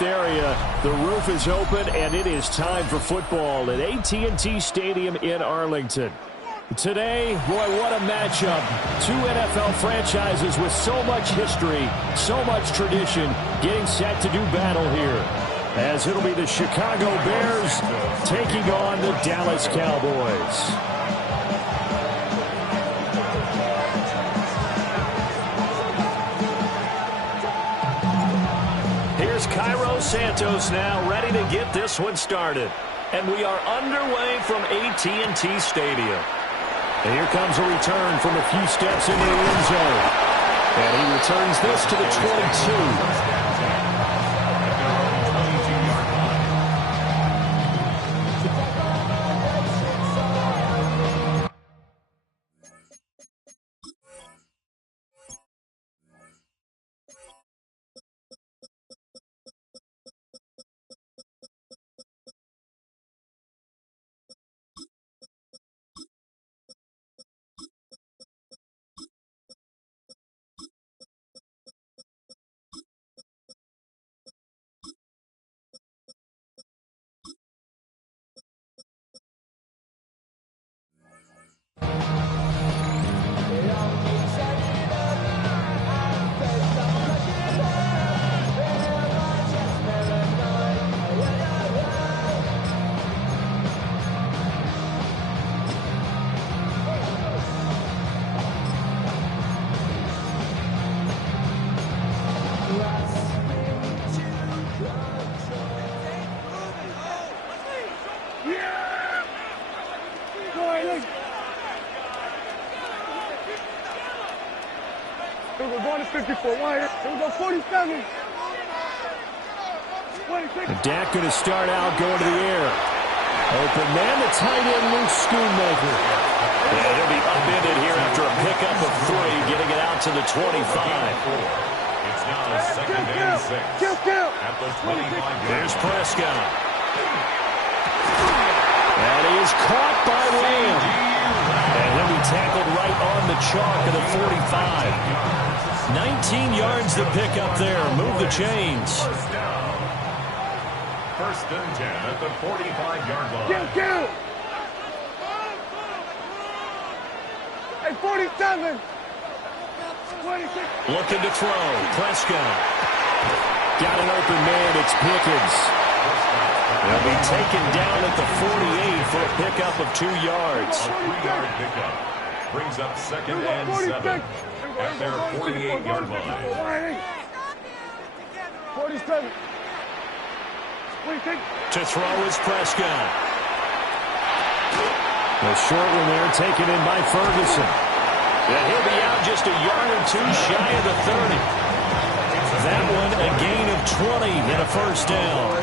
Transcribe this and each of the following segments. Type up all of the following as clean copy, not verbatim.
fourth area. The roof is open, and it is time for football at AT&T Stadium in Arlington. Today, boy, what a matchup. Two NFL franchises with so much history, so much tradition, getting set to do battle here. As it'll be the Chicago Bears taking on the Dallas Cowboys. Here's Cairo Santos now, ready to get this one started. And we are underway from AT&T Stadium. And here comes a return from a few steps into the end zone. And he returns this to the 22. We're going to 54. Here we go, 47. Dak going to start out going to the air. Open man, the tight end, Luke Schoonmaker. And he'll be upended here after a pickup of 3, getting it out to the 25. It's now second and 6 at the 25. There's Prescott. And he is caught by Lamb. And he'll be tackled right on the chalk of the 45. 19 yards to pick up there. Move the chains. First and 10 at the 45-yard line. Kill. Hey, 47. 26. Looking to throw. Prescott. Got an open man. It's Pickens. They'll be taken down at the 48 for a pickup of 2 yards. A 3-yard pickup brings up second and 7 at their 48-yard line. 47. To throw is Prescott. The short one there taken in by Ferguson. And he'll be out just a yard or 2 shy of the 30. That one a gain of 20 and a first down.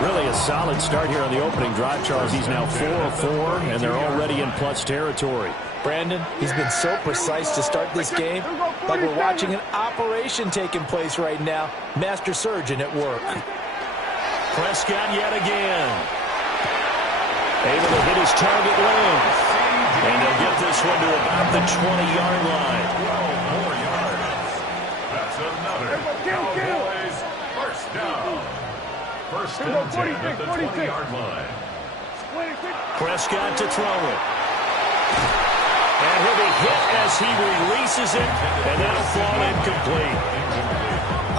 Really a solid start here on the opening drive, Charles. He's now 4 of 4, and they're already in plus territory. Brandon, he's been so precise to start this game, like we're watching an operation taking place right now. Master surgeon at work. Prescott yet again. Able to hit his target Lamb. And they'll get this one to about the 20-yard line. 12 more yards. That's another Cowboys first down. First and 10 at the 20-yard line. Prescott to throw it. And he'll be hit as he releases it, and that'll fall incomplete.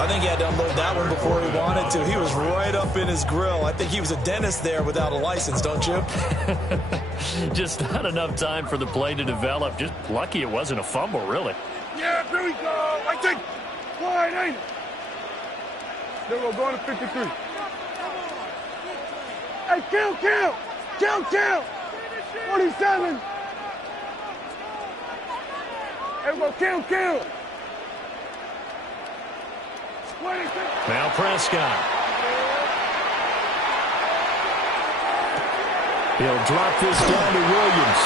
I think he had to unload that one before he wanted to. He was right up in his grill. I think he was a dentist there without a license, don't you? Just not enough time for the play to develop. Just lucky it wasn't a fumble, really. Yeah, here we go. I think. Wide, ain't it? Then we're going to 53. Hey, kill. 47. Hey, we'll kill. 26. Now Prescott. He'll drop this down to Williams.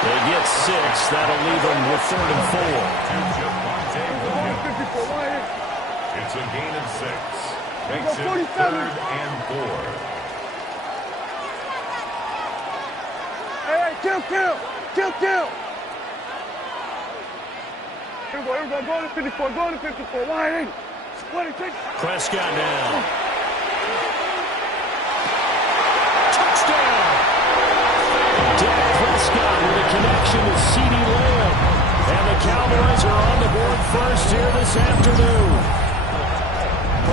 They get 6. That'll leave them with 3rd and 4. It's a gain of 6. Makes it 3rd and 4. Hey, kill. Here we go, going to 54, Wide, ain't it? Prescott now. Touchdown! Dak Prescott with a connection to CeeDee Lamb. And the Cowboys are on the board first here this afternoon.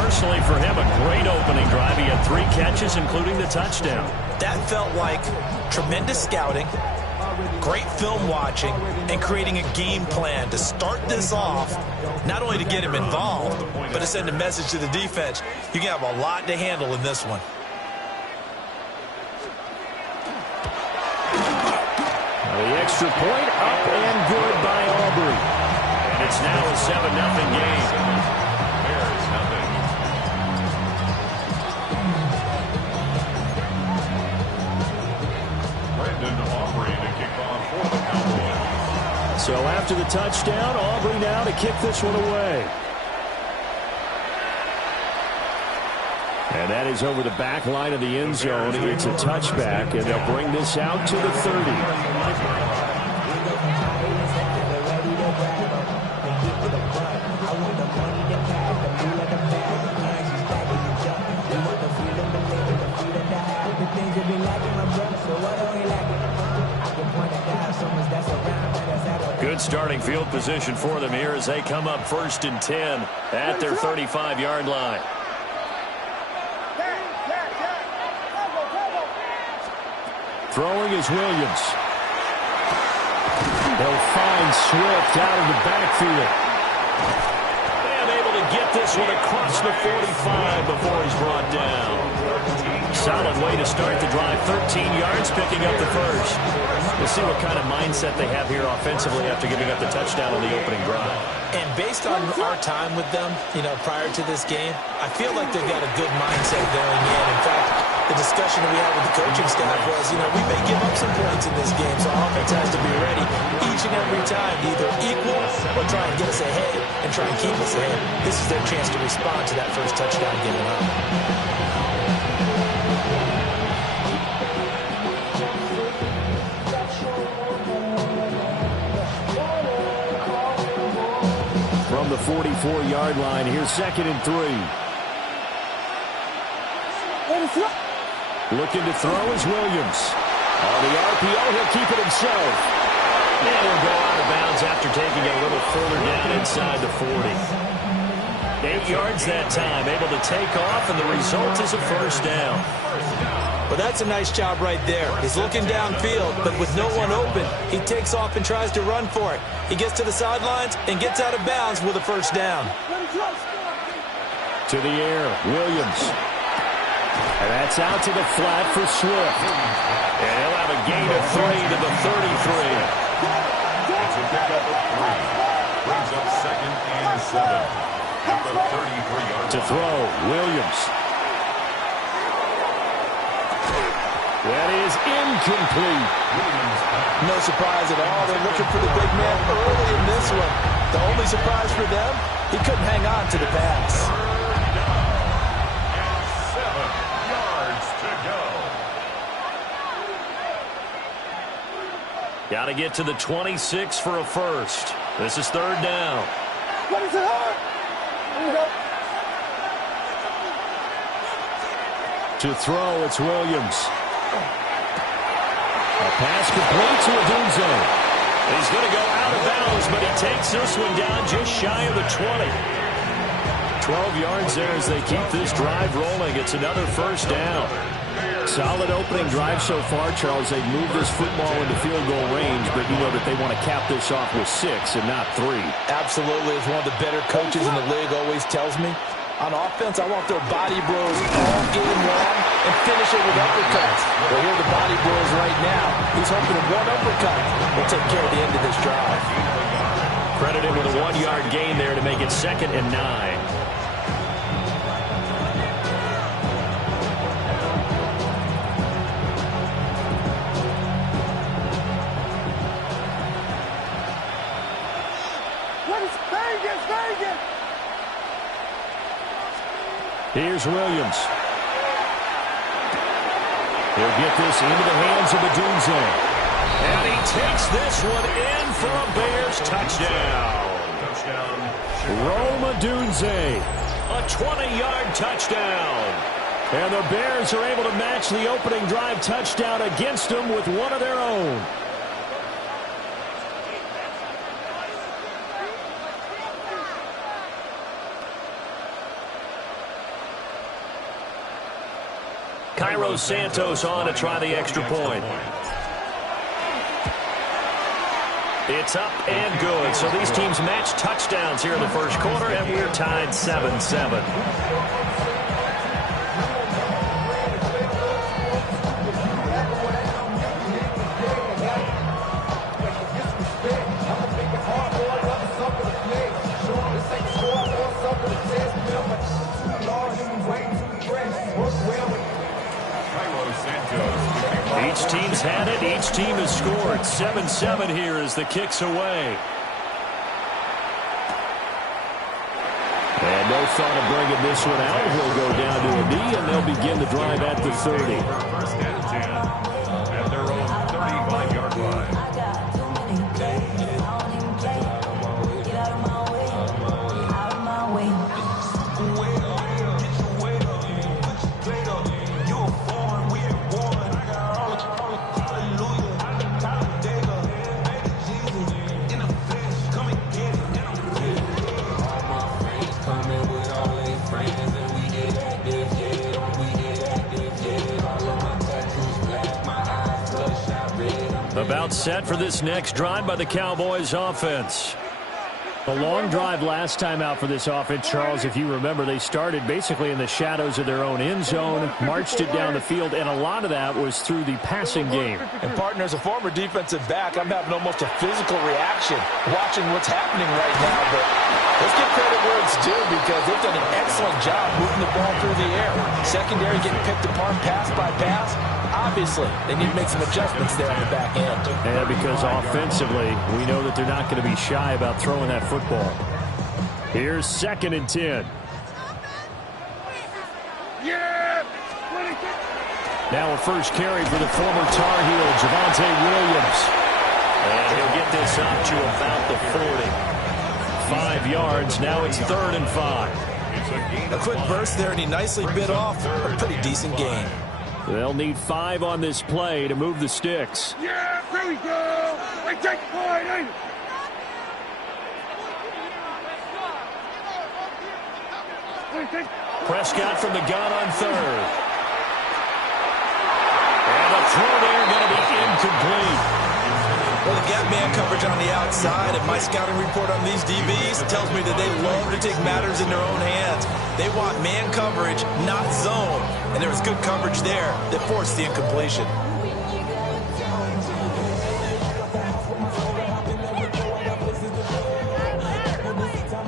Personally, for him, a great opening drive. He had 3 catches, including the touchdown. That felt like tremendous scouting, great film watching, and creating a game plan to start this off, not only to get him involved, but to send a message to the defense. You can have a lot to handle in this one. The extra point up and good by Aubrey. And it's now a 7-0 game. Bears nothing. Brendan Aubrey to kick off for the Cowboys. So after the touchdown, Aubrey now to kick this one away. And that is over the back line of the end zone. It's a touchback, and they'll bring this out to the 30. Good starting field position for them here as they come up 1st and 10 at their 35-yard line. Throwing is Williams. They'll find Swift out of the backfield. And able to get this one across the 45 before he's brought down. Solid way to start the drive. 13 yards, picking up the first. We'll see what kind of mindset they have here offensively after giving up the touchdown on the opening drive. And based on our time with them, prior to this game, I feel like they've got a good mindset going in. In fact, the discussion that we had with the coaching staff was, we may give up some points in this game, so our offense has to be ready each and every time to either equal or try and get us ahead and try and keep us ahead. This is their chance to respond to that first touchdown given up. From the 44-yard line, here's 2nd and 3. Looking to throw is Williams. On the RPO, he'll keep it himself. And he'll go out of bounds after taking it a little further down inside the 40. 8 yards that time, able to take off, and the result is a first down. Well, that's a nice job right there. He's looking downfield, but with no one open, he takes off and tries to run for it. He gets to the sidelines and gets out of bounds with a first down. To the air, Williams. And that's out to the flat for Swift. And he'll have a gain of 3 to the 33. It's a pickup of 3. Brings up 2nd and 7. At the 33-yard to throw, Williams. That is incomplete. No surprise at all. They're looking for the big man early in this one. The only surprise for them, he couldn't hang on to the pass. 7 yards to go. Got to get to the 26 for a first. This is 3rd down. What is it hard? Here we go. To throw, it's Williams. A pass complete to Odunze. He's going to go out of bounds, but he takes this one down just shy of the 20. 12 yards there as they keep this drive rolling. It's another first down. Solid opening drive so far, Charles. They've moved this football into field goal range, but you know that they want to cap this off with 6 and not 3. Absolutely. As one of the better coaches in the league always tells me, on offense, I want their body blows all game long and finish it with uppercuts. Well, here are the body blows right now. He's hoping that one uppercut will take care of the end of this drive. Credited with a 1-yard gain there to make it 2nd and 9. Here's Williams. He'll get this into the hands of Odunze. And he takes this one in for a Bears touchdown. Rome Odunze. A 20-yard touchdown. And the Bears are able to match the opening drive touchdown against them with one of their own. Cairo Santos on to try the extra point. It's up and good. So these teams match touchdowns here in the first quarter, and we're tied 7-7. Each team's had it. Each team has scored. 7-7 here as the kick's away. And no thought of bringing this one out. He'll go down to a knee, and they'll begin the drive at the 30. First and 10 at their own 35-yard line. About set for this next drive by the Cowboys offense. A long drive last time out for this offense, Charles. If you remember, they started basically in the shadows of their own end zone, marched it down the field, and a lot of that was through the passing game. And, partner, as a former defensive back, I'm having almost a physical reaction watching what's happening right now. But let's give credit where it's due because they've done an excellent job moving the ball through the air. Secondary getting picked apart pass by pass. Obviously, they need to make some adjustments there on the back end. And because offensively, we know that they're not going to be shy about throwing that football. Here's 2nd and 10. Yeah! Now a first carry for the former Tar Heel, Javonte Williams. And he'll get this up to about the 40. 5 yards. Now it's 3rd and 5. A quick burst there, and he nicely bit off a pretty decent gain. They'll need 5 on this play to move the sticks. Yeah, there we go. I take point, ain't it? Prescott from the gun on 3rd. And the throw there going to be incomplete. Well, the gap man coverage on the outside, and my scouting report on these DBs tells me that they love to take matters in their own hands. They want man coverage, not zone. And there was good coverage there that forced the incompletion.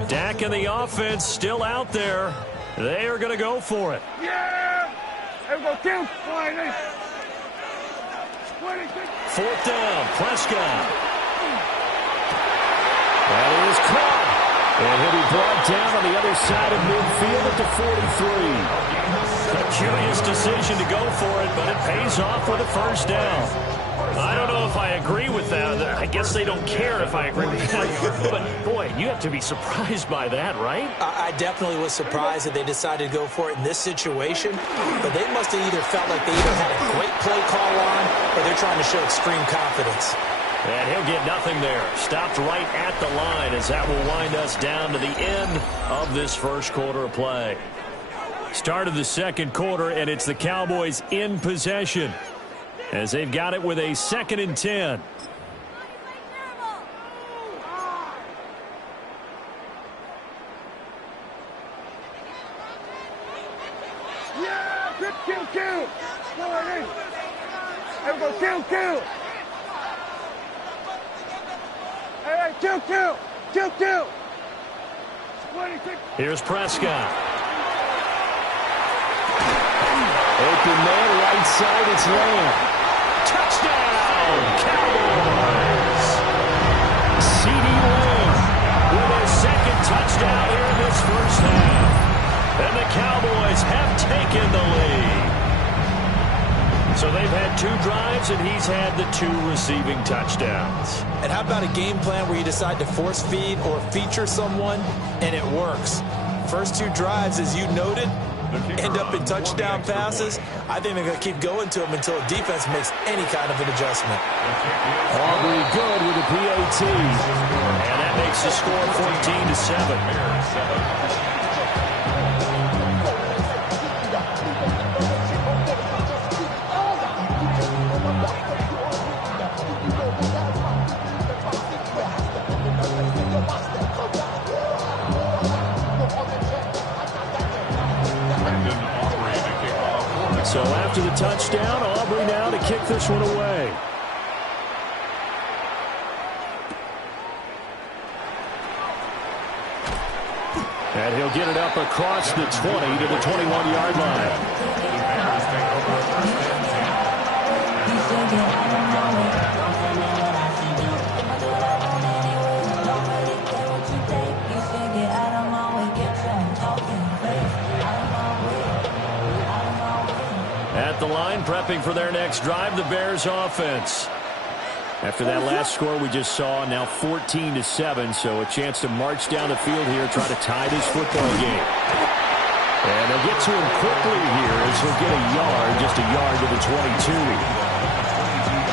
Dak and the offense still out there. They are going to go for it. Yeah! Everybody kill. 4th down, Prescott. That is caught. And he'll be brought down on the other side of midfield at the 43. A curious decision to go for it, but it pays off with a first down. I don't know if I agree with that. I guess they don't care if I agree with that. But, boy, you have to be surprised by that, right? I definitely was surprised that they decided to go for it in this situation. But they must have either felt like they either had a great play call on or they're trying to show extreme confidence. And he'll get nothing there. Stopped right at the line as that will wind us down to the end of this first quarter of play. Start of the second quarter, and it's the Cowboys in possession as they've got it with a 2nd and 10. Yeah! Kill, kill! Everybody kill! Hey, kill! Here's Prescott. Open man, right side, it's Lamb. Touchdown, Cowboys! CeeDee Lamb With his 2nd touchdown here in this first half. And the Cowboys have taken the lead. So they've had 2 drives, and he's had the 2 receiving touchdowns. And how about a game plan where you decide to force feed or feature someone, and it works? First two drives, as you noted, end up in touchdown passes. I think they're going to keep going to them until the defense makes any kind of an adjustment. Aubrey good with the PAT. And that makes the score 14-7. So after the touchdown, Aubrey now to kick this one away. And he'll get it up across the 20 to the 21-yard line. At the line, prepping for their next drive, the Bears offense. After that last score we just saw, now 14-7, so a chance to march down the field here, try to tie this football game. And they'll get to him quickly here as he'll get a yard, just a yard to the 22.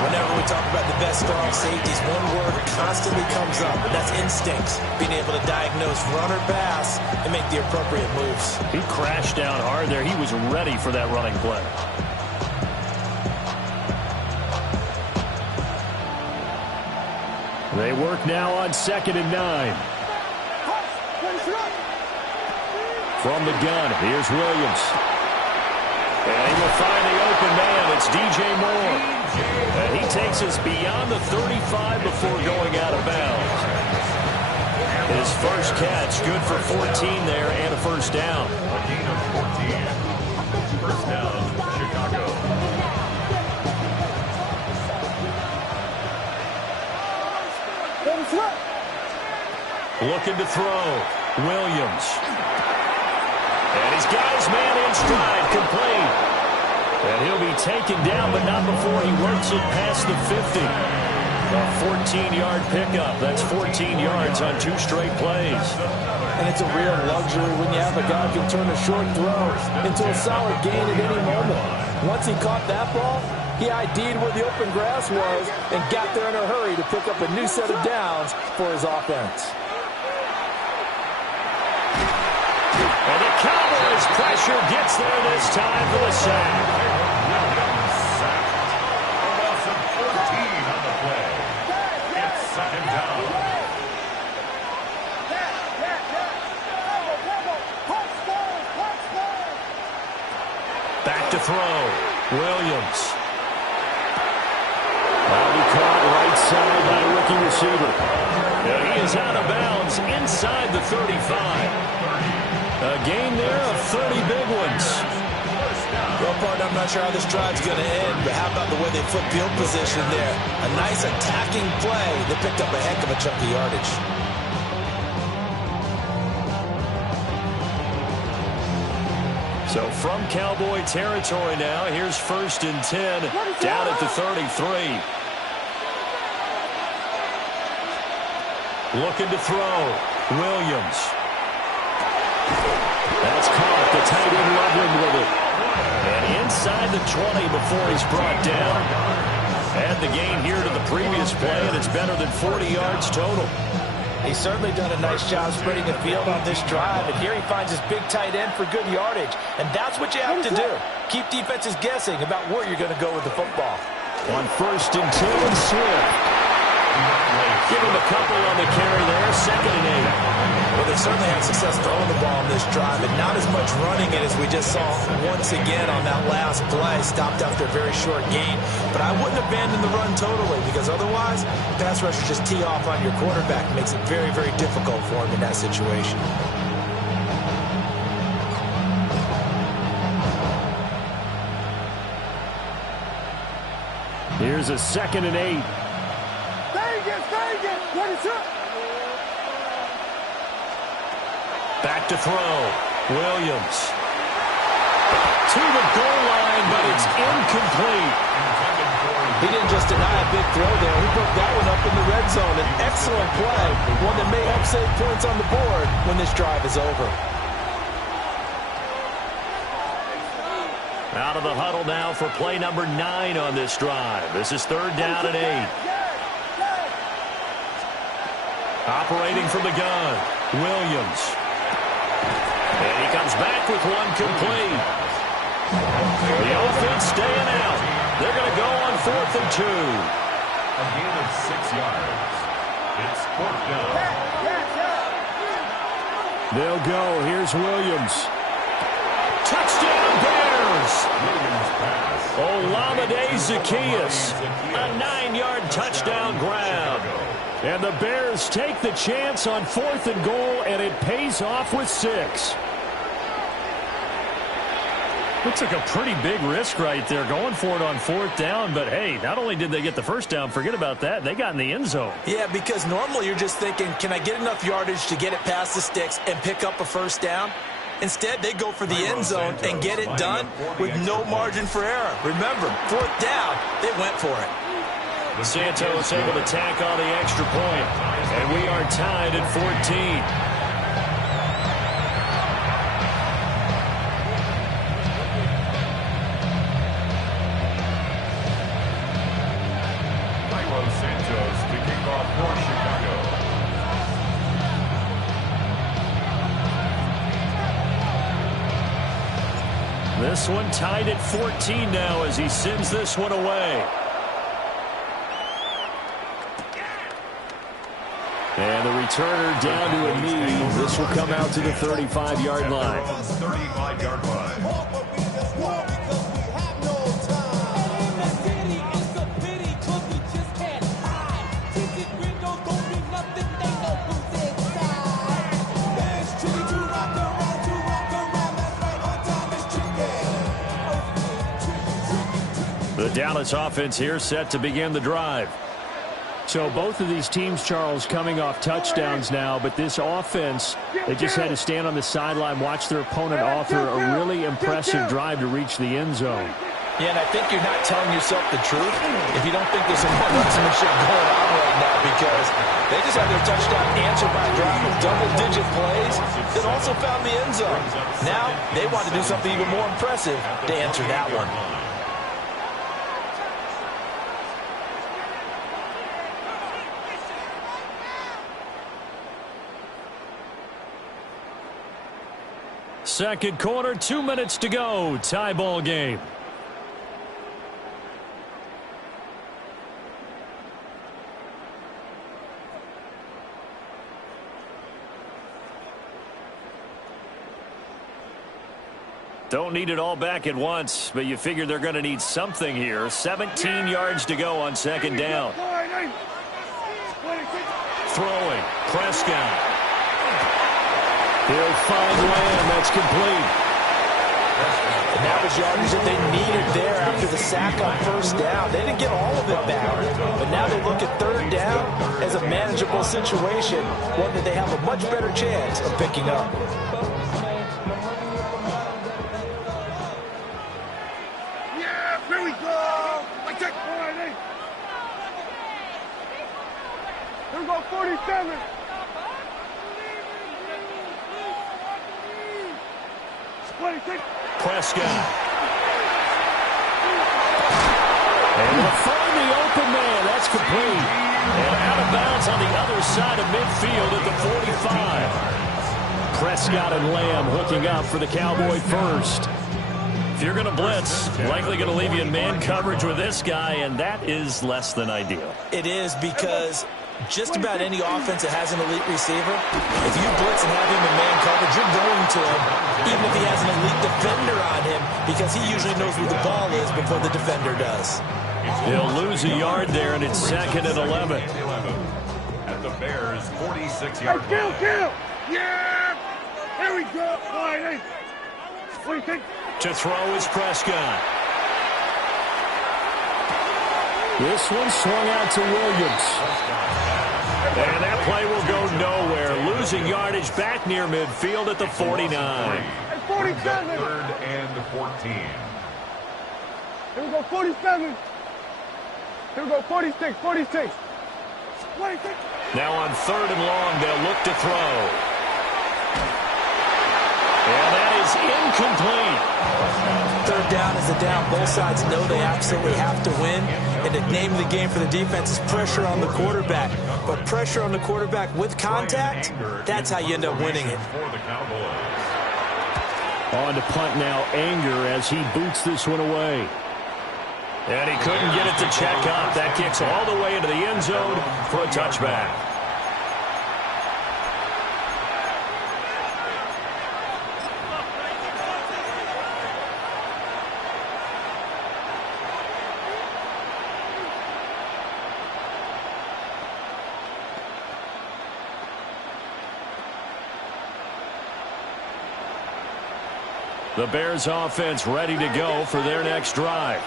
Whenever we talk about the best strong safeties, one word constantly comes up, and that's instincts. Being able to diagnose run or pass and make the appropriate moves. He crashed down hard there. He was ready for that running play. They work now on 2nd and 9. From the gun, here's Williams. And he will find the open man. It's DJ Moore. And he takes us beyond the 35 before going out of bounds. His first catch, good for 14 there and a first down. A gain of 14. First down, Chicago. Looking to throw. Williams. And he's got his man in stride, complete. And he'll be taken down, but not before he works it past the 50. A 14-yard pickup. That's 14 yards on 2 straight plays. And it's a real luxury when you have a guy who can turn a short throw into a solid gain at any moment. Once he caught that ball, he ID'd where the open grass was and got there in a hurry to pick up a new set of downs for his offense. And the Cowboys' pressure gets there this time for the sack. Williams sacked. A loss of 14 on the play. It's 2nd down. Back to throw. Williams. Now he caught right side by the rookie receiver. And he is out of bounds inside the 35. A gain there of 30 big ones. Well, partner, I'm not sure how this drive's going to end, but how about the way they flip field position there? A nice attacking play. They picked up a heck of a chunk of yardage. So from Cowboy territory now, here's 1st and 10 down at the 33. Looking to throw. Williams. That's caught. The tight end Loveland with it. And inside the 20 before he's brought down. Add the gain here to the previous play, and it's better than 40 yards total. He's certainly done a nice job spreading the field on this drive, and here he finds his big tight end for good yardage. And that's what you have to do. Keep defenses guessing about where you're going to go with the football. On 1st and 2, and Swift. Give him a couple on the carry there, 2nd and 8. Well, they certainly had success throwing the ball on this drive, and not as much running it as we just saw once again on that last play. Stopped after a very short gain. But I wouldn't abandon the run totally, because otherwise, pass rushers just tee off on your quarterback. It makes it very, very difficult for him in that situation. Here's a 2nd and 8. Back to throw. Williams. To the goal line, but it's incomplete. He didn't just deny a big throw there. He broke that one up in the red zone. An excellent play. One that may help save points on the board when this drive is over. Out of the huddle now for play number 9 on this drive. This is 3rd down and 8. Operating from the gun, Williams. And he comes back with one complete. The offense staying out. They're going to go on 4th and 2. A gain of 6 yards. It's 4th down. They'll go. Here's Williams. Touchdown, Bears! Williams pass. Olamide Zaccheaus. A 9-yard touchdown grab. And the Bears take the chance on 4th and goal, and it pays off with 6. Looks like a pretty big risk right there, going for it on 4th down. But, hey, not only did they get the first down, forget about that, they got in the end zone. Yeah, because normally you're just thinking, can I get enough yardage to get it past the sticks and pick up a first down? Instead, they go for the end zone and get it done with no margin for error. Remember, 4th down, they went for it. Santos able to tack on the extra point, and we are tied at 14. Santos to kick off for Chicago. This one tied at 14 now as he sends this one away. And the returner down to a knee. This will come out to the 35-yard line. 35-yard line. The Dallas offense here set to begin the drive. So both of these teams, Charles, coming off touchdowns now, but this offense, they just had to stand on the sideline, watch their opponent offer a really impressive drive to reach the end zone. Yeah, and I think you're not telling yourself the truth if you don't think there's some one-upsmanship going on right now, because they just had their touchdown answered by a drive of double-digit plays that also found the end zone. Now they want to do something even more impressive to answer that one. Second quarter, 2 minutes to go. Tie ball game. Don't need it all back at once, but you figure they're going to need something here. 17 yards to go on second down. Throwing. Prescott. He'll find Lamb. That's complete. And that was yardage that they needed there after the sack on first down. They didn't get all of it back, but now they look at third down as a manageable situation, one that they have a much better chance of picking up. Yeah, here we go. I take 48. Here we go, 47. Prescott. And to find the open man. That's complete. And out of bounds on the other side of midfield at the 45. Prescott and Lamb hooking up for the Cowboy first. If you're going to blitz, likely going to leave you in man coverage with this guy, and that is less than ideal. It is, because just about any offense that has an elite receiver, if you blitz and have him in man coverage, you're going to him, even if he has an elite defender on him, because he usually knows where the ball is before the defender does. He'll lose a yard there, and it's 2nd and 11. At the Bears' 46-yard line. Kill! Yeah! Here we go! What do you think? To throw is Prescott. This one swung out to Williams. And that play will go nowhere. Losing yardage back near midfield at the 49. 47. 3rd and 14. Here we go, 47. Here we go, 46, 46. 46. Now on 3rd and long, they'll look to throw. And that is incomplete. 3rd down is a down. Both sides know they absolutely have to win. And the name of the game for the defense is pressure on the quarterback. But pressure on the quarterback with contact, that's how you end up winning it. On to punt now, Anger, as he boots this one away. And he couldn't get it to check up. That kicks all the way into the end zone for a touchback. The Bears offense ready to go for their next drive.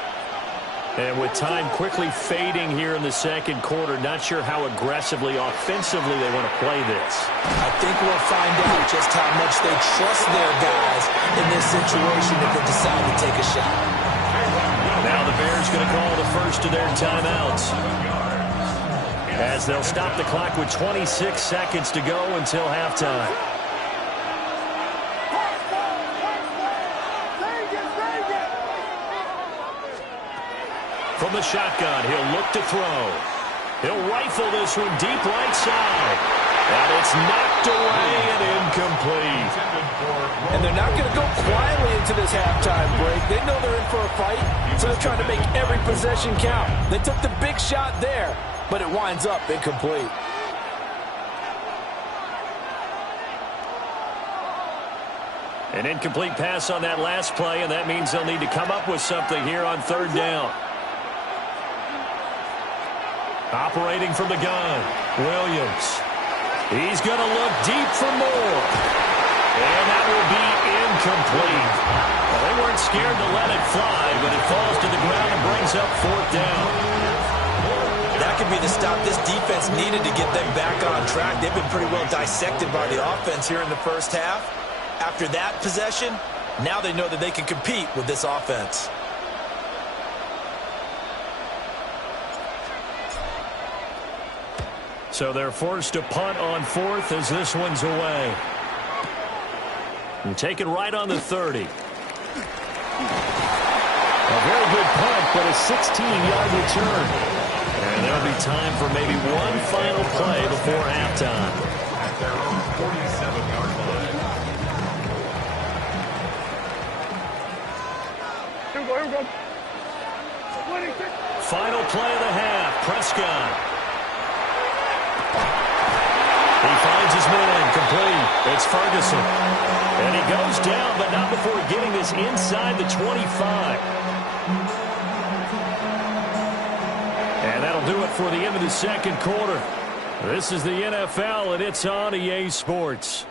And with time quickly fading here in the second quarter, not sure how aggressively, offensively they want to play this. I think we'll find out just how much they trust their guys in this situation if they decide to take a shot. Now the Bears going to call the first of their timeouts, as they'll stop the clock with 26 seconds to go until halftime. From the shotgun, he'll look to throw. He'll rifle this one deep right side. And it's knocked away and incomplete. And they're not going to go quietly into this halftime break. They know they're in for a fight, so they're trying to make every possession count. They took the big shot there, but it winds up incomplete. An incomplete pass on that last play, and that means they'll need to come up with something here on third down. Operating from the gun, Williams. He's going to look deep for more. And that will be incomplete. Well, they weren't scared to let it fly, but it falls to the ground and brings up fourth down. That could be the stop this defense needed to get them back on track. They've been pretty well dissected by the offense here in the first half. After that possession, now they know that they can compete with this offense. So they're forced to punt on fourth as this one's away. And taken right on the 30. A very good punt, but a 16-yard return. And there'll be time for maybe one final play before halftime. At their own 47-yard line. Here we go. Final play of the half. Prescott. He finds his man, complete. It's Ferguson. And he goes down, but not before getting this inside the 25. And that'll do it for the end of the second quarter. This is the NFL, and it's on EA Sports.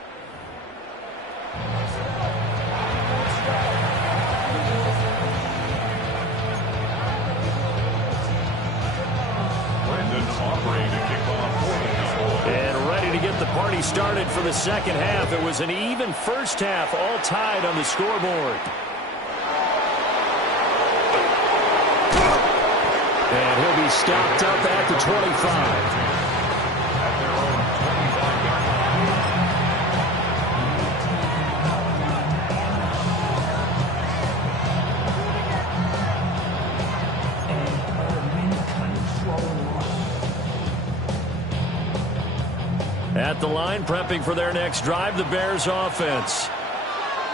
The party started for the second half. It was an even first half, all tied on the scoreboard. And he'll be stopped up at the 25. At the line, prepping for their next drive, the Bears offense.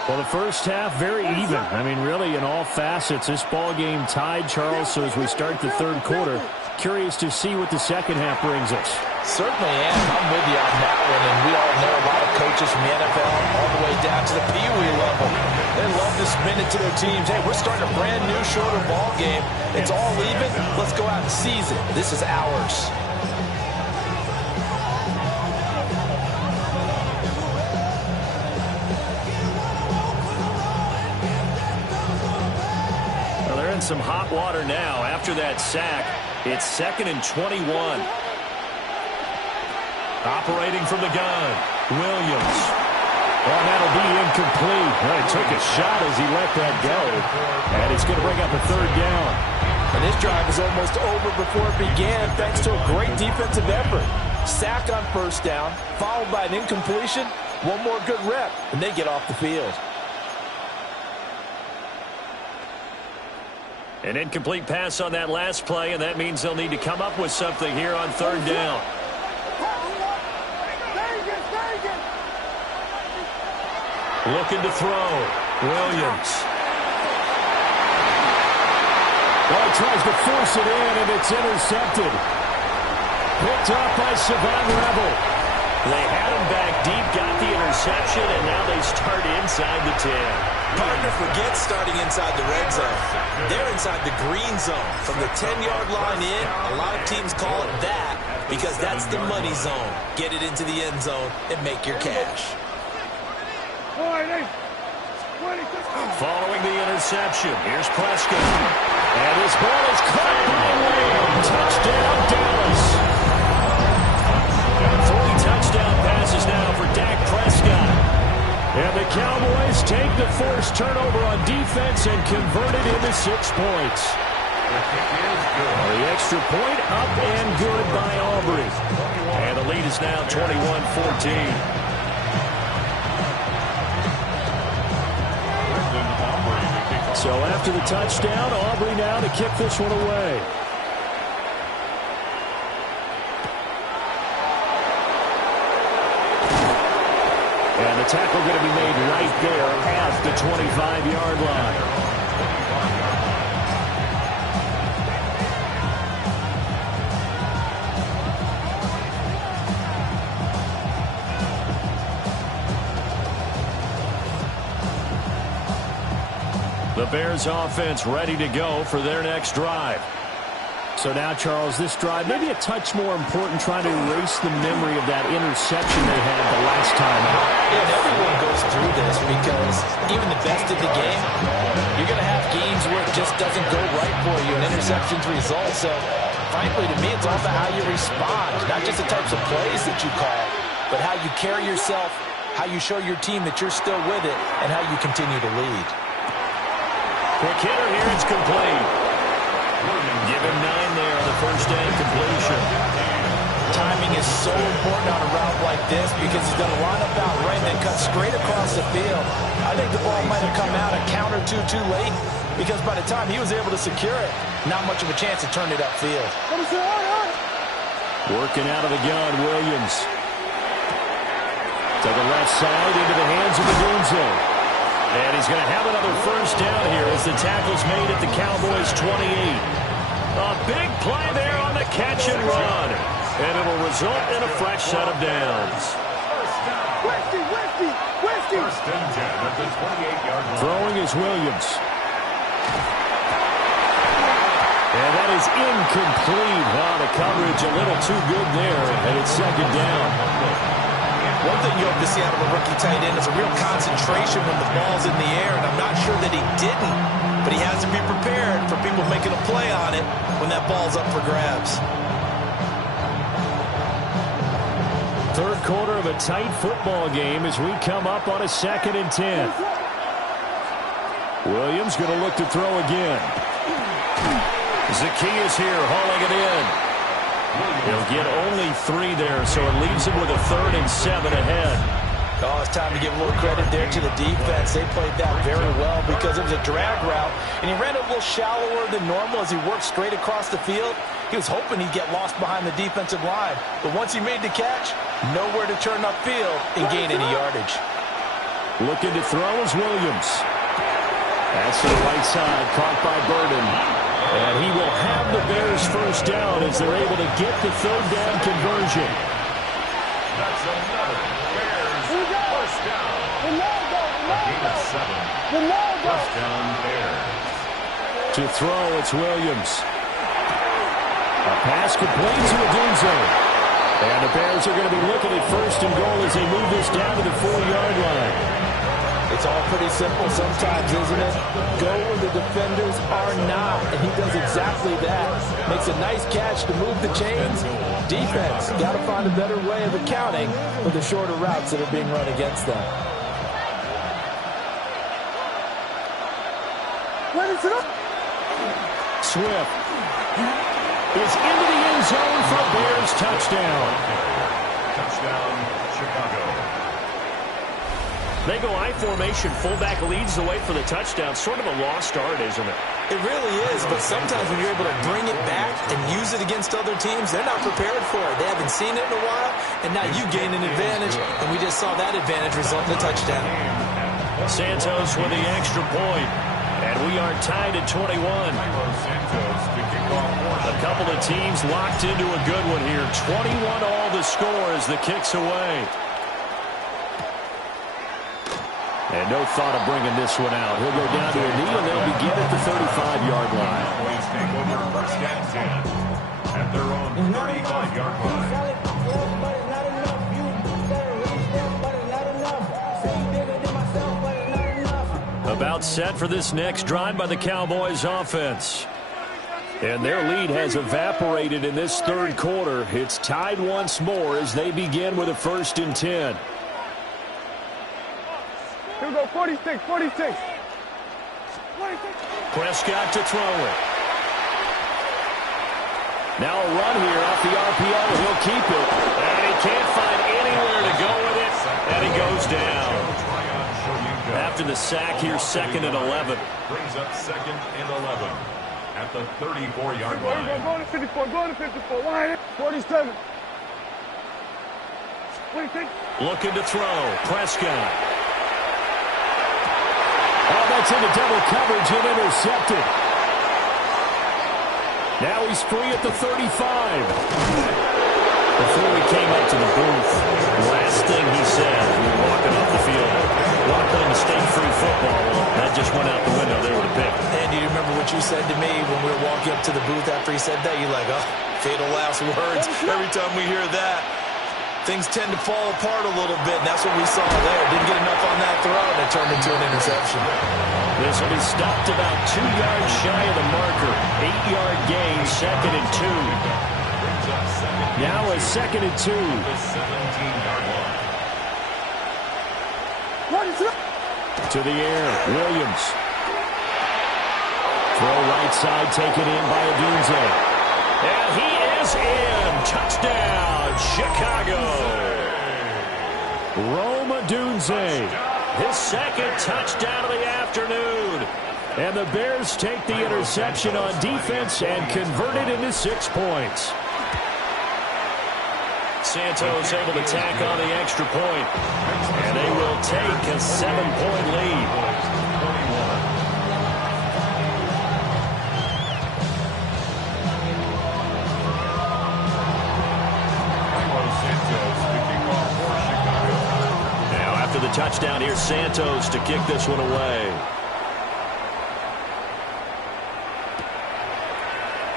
Well, the first half, very even. I mean, really, in all facets, this ball game tied, Charles. So as we start the third quarter, curious to see what the second half brings us. Certainly am. I'm with you on that one. And we all know a lot of coaches from the NFL all the way down to the Pee Wee level. They love to spin it to their teams. Hey, we're starting a brand new, shorter ball game. It's all even. Let's go out and seize it. This is ours. Some hot water now after that sack. It's 2nd and 21. Operating from the gun, Williams. Well, that'll be incomplete. Well, he took a shot as he let that go. And it's going to bring up a third down. And this drive is almost over before it began thanks to a great defensive effort. Sack on first down, followed by an incompletion. One more good rep, and they get off the field. An incomplete pass on that last play, and that means they'll need to come up with something here on third down. Looking to throw. Williams. Well, he tries to force it in, and it's intercepted. Picked up by Savon Rebel. They had him back deep, got the interception, and now they start inside the 10. Partner forgets starting inside the red zone. They're inside the green zone. From the 10-yard line in, a lot of teams call it that because that's the money zone. Get it into the end zone and make your cash. Following the interception, here's Prescott. And his ball is caught by Lamb. Touchdown, Dallas. 3 touchdown passes now for Dak Prescott. And the Cowboys take the forced turnover on defense and convert it into 6 points. The extra point up and good by Aubrey. And the lead is now 21-14. So after the touchdown, Aubrey now to kick this one away. And the tackle going to be made right there at the 25-yard line. The Bears offense ready to go for their next drive. So now, Charles, this drive maybe a touch more important, trying to erase the memory of that interception they had the last time out. Yeah, and everyone goes through this because even the best of the game, you're going to have games where it just doesn't go right for you and interceptions result. So, frankly, to me, it's all about how you respond, not just the types of plays that you call, but how you carry yourself, how you show your team that you're still with it, and how you continue to lead. Quick hitter here, it's complete. Give him 9 there on the first down completion. Timing is so important on a route like this because he's going to line up out right and then cut straight across the field. I think the ball might have come out a count or two too late because by the time he was able to secure it, not much of a chance to turn it upfield. Working out of the gun, Williams. To the left side, into the hands of Odunze. And he's going to have another first down here as the tackle's made at the Cowboys' 28. A big play there on the catch and run. And it'll result in a fresh set of downs. First and 10 at the 28-yard line. Throwing is Williams. And that is incomplete. Wow, the coverage a little too good there. And it's second down. One thing you hope to see out of a rookie tight end is a real concentration when the ball's in the air, and I'm not sure that he didn't, but he has to be prepared for people making a play on it when that ball's up for grabs. Third quarter of a tight football game as we come up on a 2nd and 10. Williams going to look to throw again. Zacchaeus here hauling it in. He'll get only 3 there, so it leaves him with a 3rd and 7 ahead. Oh, it's time to give a little credit there to the defense. They played that very well because it was a drag route, and he ran a little shallower than normal as he worked straight across the field. He was hoping he'd get lost behind the defensive line, but once he made the catch, nowhere to turn upfield and gain any yardage. Looking to throw is Williams. Pass to the right side, caught by Burden. And he will have the Bears first down as they're able to get the 3rd down conversion. That's another Bears first down. A gain of 7. First down Bears. To throw, it's Williams. A pass complete to Odunze. And the Bears are going to be looking at 1st and goal as they move this down to the 4-yard line. It's all pretty simple sometimes, isn't it? Go where the defenders are not, and he does exactly that. Makes a nice catch to move the chains. Defense, got to find a better way of accounting for the shorter routes that are being run against them. Swift is into the end zone for Bears touchdown. Touchdown, Chicago. They go I formation, fullback leads the way for the touchdown. Sort of a lost art, isn't it? It really is, but sometimes when you're able to bring it back and use it against other teams, they're not prepared for it. They haven't seen it in a while, and now you gain an advantage, and we just saw that advantage result in a touchdown. Santos with the extra point, and we are tied at 21. A couple of teams locked into a good one here. 21 all the score as the kick's away. And no thought of bringing this one out. He'll go down to a knee, and they'll begin at the 35-yard line. At their own 35-yard line. About set for this next drive by the Cowboys offense. And their lead has evaporated in this third quarter. It's tied once more as they begin with a 1st and 10. Here we go, 46, 46. Prescott to throw it. Now a run here off the RPO. He'll keep it. And he can't find anywhere to go with it. And he goes down. After the sack here, 2nd and 11. Brings up 2nd and 11 at the 34-yard line. Go to 54, go to 54. Line 47. 26. Looking to throw. Prescott. Oh, that's into double coverage and intercepted. Now he's free at the 35. Before we came up to the booth, last thing he said, we were walking off the field, want to play mistake-free football. That just went out the window there with a pick. And do you remember what you said to me when we were walking up to the booth after he said that? You're like, oh, fatal last words. Every time we hear that, things tend to fall apart a little bit, and that's what we saw there. Didn't get enough on that throw, and it turned into an interception. This will be stopped about 2 yards shy of the marker. 8-yard gain, 2nd and 2. Now a 2nd and 2. To the air, Williams. Throw right side, taken in by Odunze. And he is in. Touchdown, Chicago. Rome Odunze. His 2nd touchdown of the afternoon. And the Bears take the interception on defense and convert it into 6 points. Santos able to tack on the extra point. And they will take a 7-point lead. Now after the touchdown, here's Santos to kick this one away.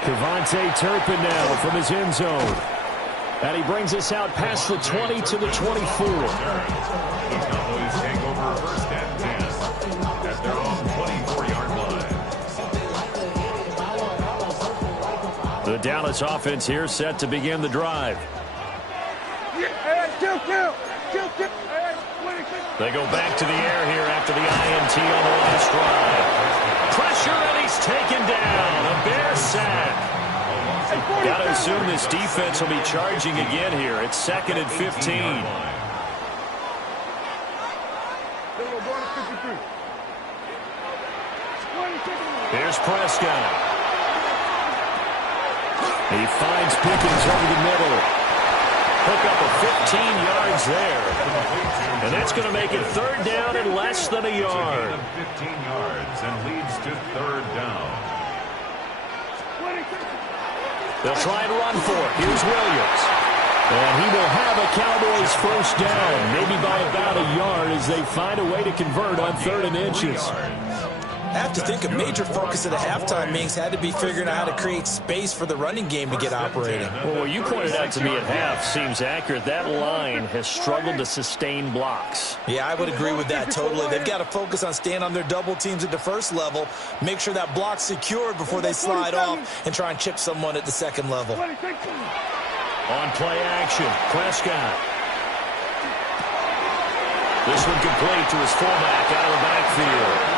Kevontae Turpin now from his end zone. And he brings us out past the 20 to the 24. The Cowboys take over 1st and 10 at their own 24-yard line. The Dallas offense here set to begin the drive. They go back to the air here after the INT on the last drive. Pressure, and he's taken down. A Bear sack. Got to assume this defense will be charging again here. It's 2nd and 15. Here's Prescott. He finds Pickens over the middle. Pick up a 15 yards there. And that's going to make it 3rd down and less than a yard. 15 yards and leads to 3rd down. They'll try and run for it. Here's Williams. And he will have a Cowboys 1st down, maybe by about a yard as they find a way to convert on 3rd and inches. I have to think a major focus of the halftime meetings had to be figuring out how to create space for the running game to get operating. Well, what you pointed out to me at half seems accurate. That line has struggled to sustain blocks. Yeah, I would agree with that totally. They've got to focus on staying on their double teams at the 1st level, make sure that block's secured before they slide off and try and chip someone at the 2nd level. On play action, Prescott. This one complete to his fullback out of the backfield.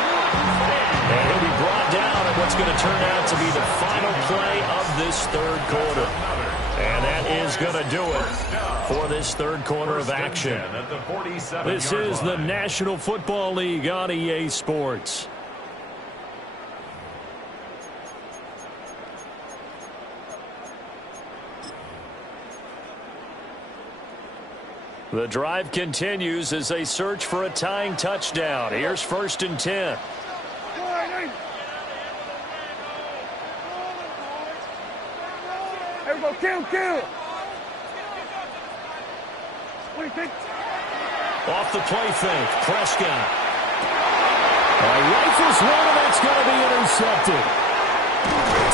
And he'll be brought down at what's going to turn out to be the final play of this 3rd quarter. And that is going to do it for this third quarter of action. This is the National Football League on EA Sports. The drive continues as they search for a tying touchdown. Here's 1st and 10. Everybody, kill. What do you think? Off the play fake, Prescott. Rifles one, and that's going to be intercepted.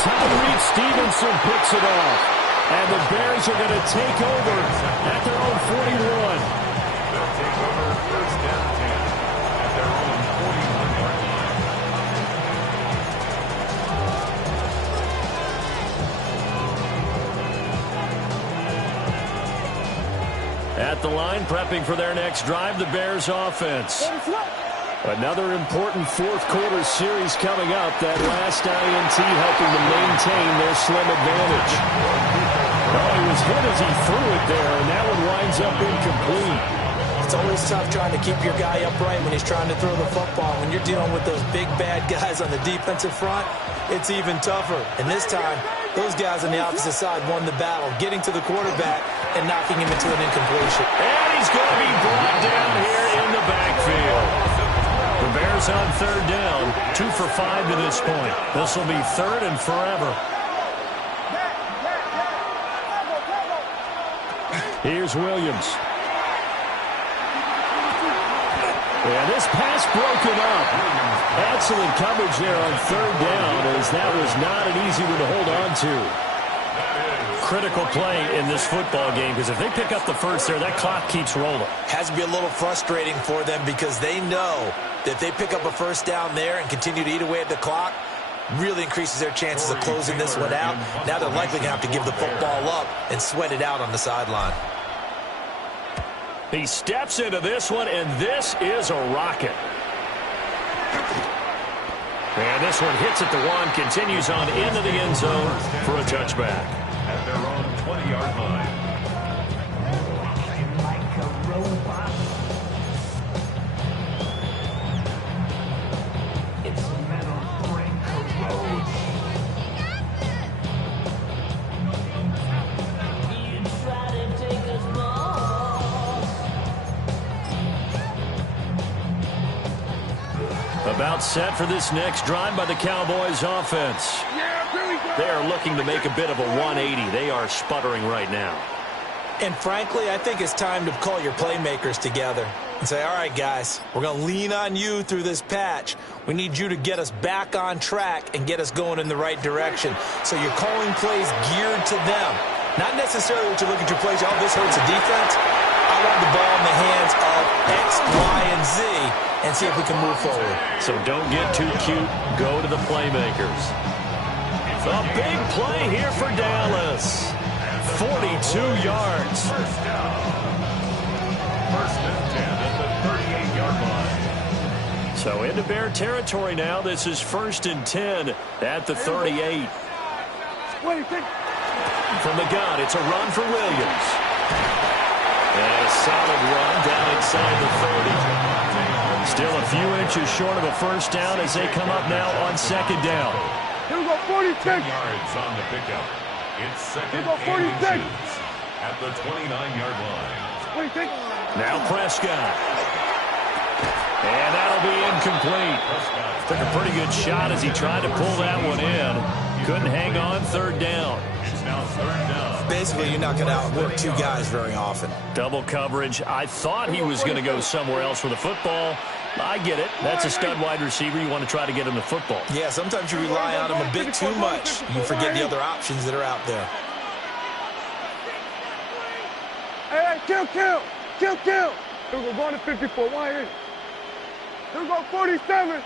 Tyreek Stevenson picks it off. And the Bears are going to take over at their own 41. They'll take over 1st and 10 at their own 41-yard line. At the line, prepping for their next drive, the Bears offense. Another important fourth quarter series coming up. That last INT helping to maintain their slim advantage. Oh, he was hit as he threw it there, and that one winds up incomplete. It's always tough trying to keep your guy upright when he's trying to throw the football. When you're dealing with those big, bad guys on the defensive front, it's even tougher. And this time, those guys on the opposite side won the battle, getting to the quarterback and knocking him into an incompletion. And he's going to be brought down here in the backfield. The Bears on 3rd down, 2 for 5 to this point. This will be 3rd and forever. Here's Williams. And this pass broken up. Excellent coverage there on 3rd down, as that was not an easy one to hold on to. Critical play in this football game, because if they pick up the first there, that clock keeps rolling. Has to be a little frustrating for them because they know that if they pick up a first down there and continue to eat away at the clock, really increases their chances of closing this one out. Now they're likely going to have to give the football up and sweat it out on the sideline. He steps into this one, and this is a rocket. And this one hits at the 1, continues on into the end zone for a touchback. At their own 20-yard line. About set for this next drive by the Cowboys offense. They are looking to make a bit of a 180. They are sputtering right now. And frankly, I think it's time to call your playmakers together and say, all right, guys, we're going to lean on you through this patch. We need you to get us back on track and get us going in the right direction. So you're calling plays geared to them. Not necessarily what you look at your plays, oh, this hurts the defense. I want the ball in the hands of X, Y, and Z and see if we can move forward. So don't get too cute. Go to the playmakers. A big play here for Dallas. 42 yards. First down. 1st and 10 at the 38-yard line. So into Bear territory now. This is 1st and 10 at the 38. From the gun, it's a run for Williams. And a solid run down inside the 30. Still a few inches short of a first down as they come up now on 2nd down. Here we go, 46. 10 yards on the pickup. It's 2nd and inches at the 29-yard line. Now Prescott. And that'll be incomplete. Took a pretty good shot as he tried to pull that one in. Couldn't hang on, 3rd down. It's now 3rd down. Basically, you're not going to outwork two guys very often. Double coverage. I thought he was going to go somewhere else with the football. I get it. That's a stud wide receiver. You want to try to get him the football. Yeah, sometimes you rely on him a bit too much. You forget the other options that are out there. Hey, kill. Here we go, going to 54. Why here? Here we go, 47.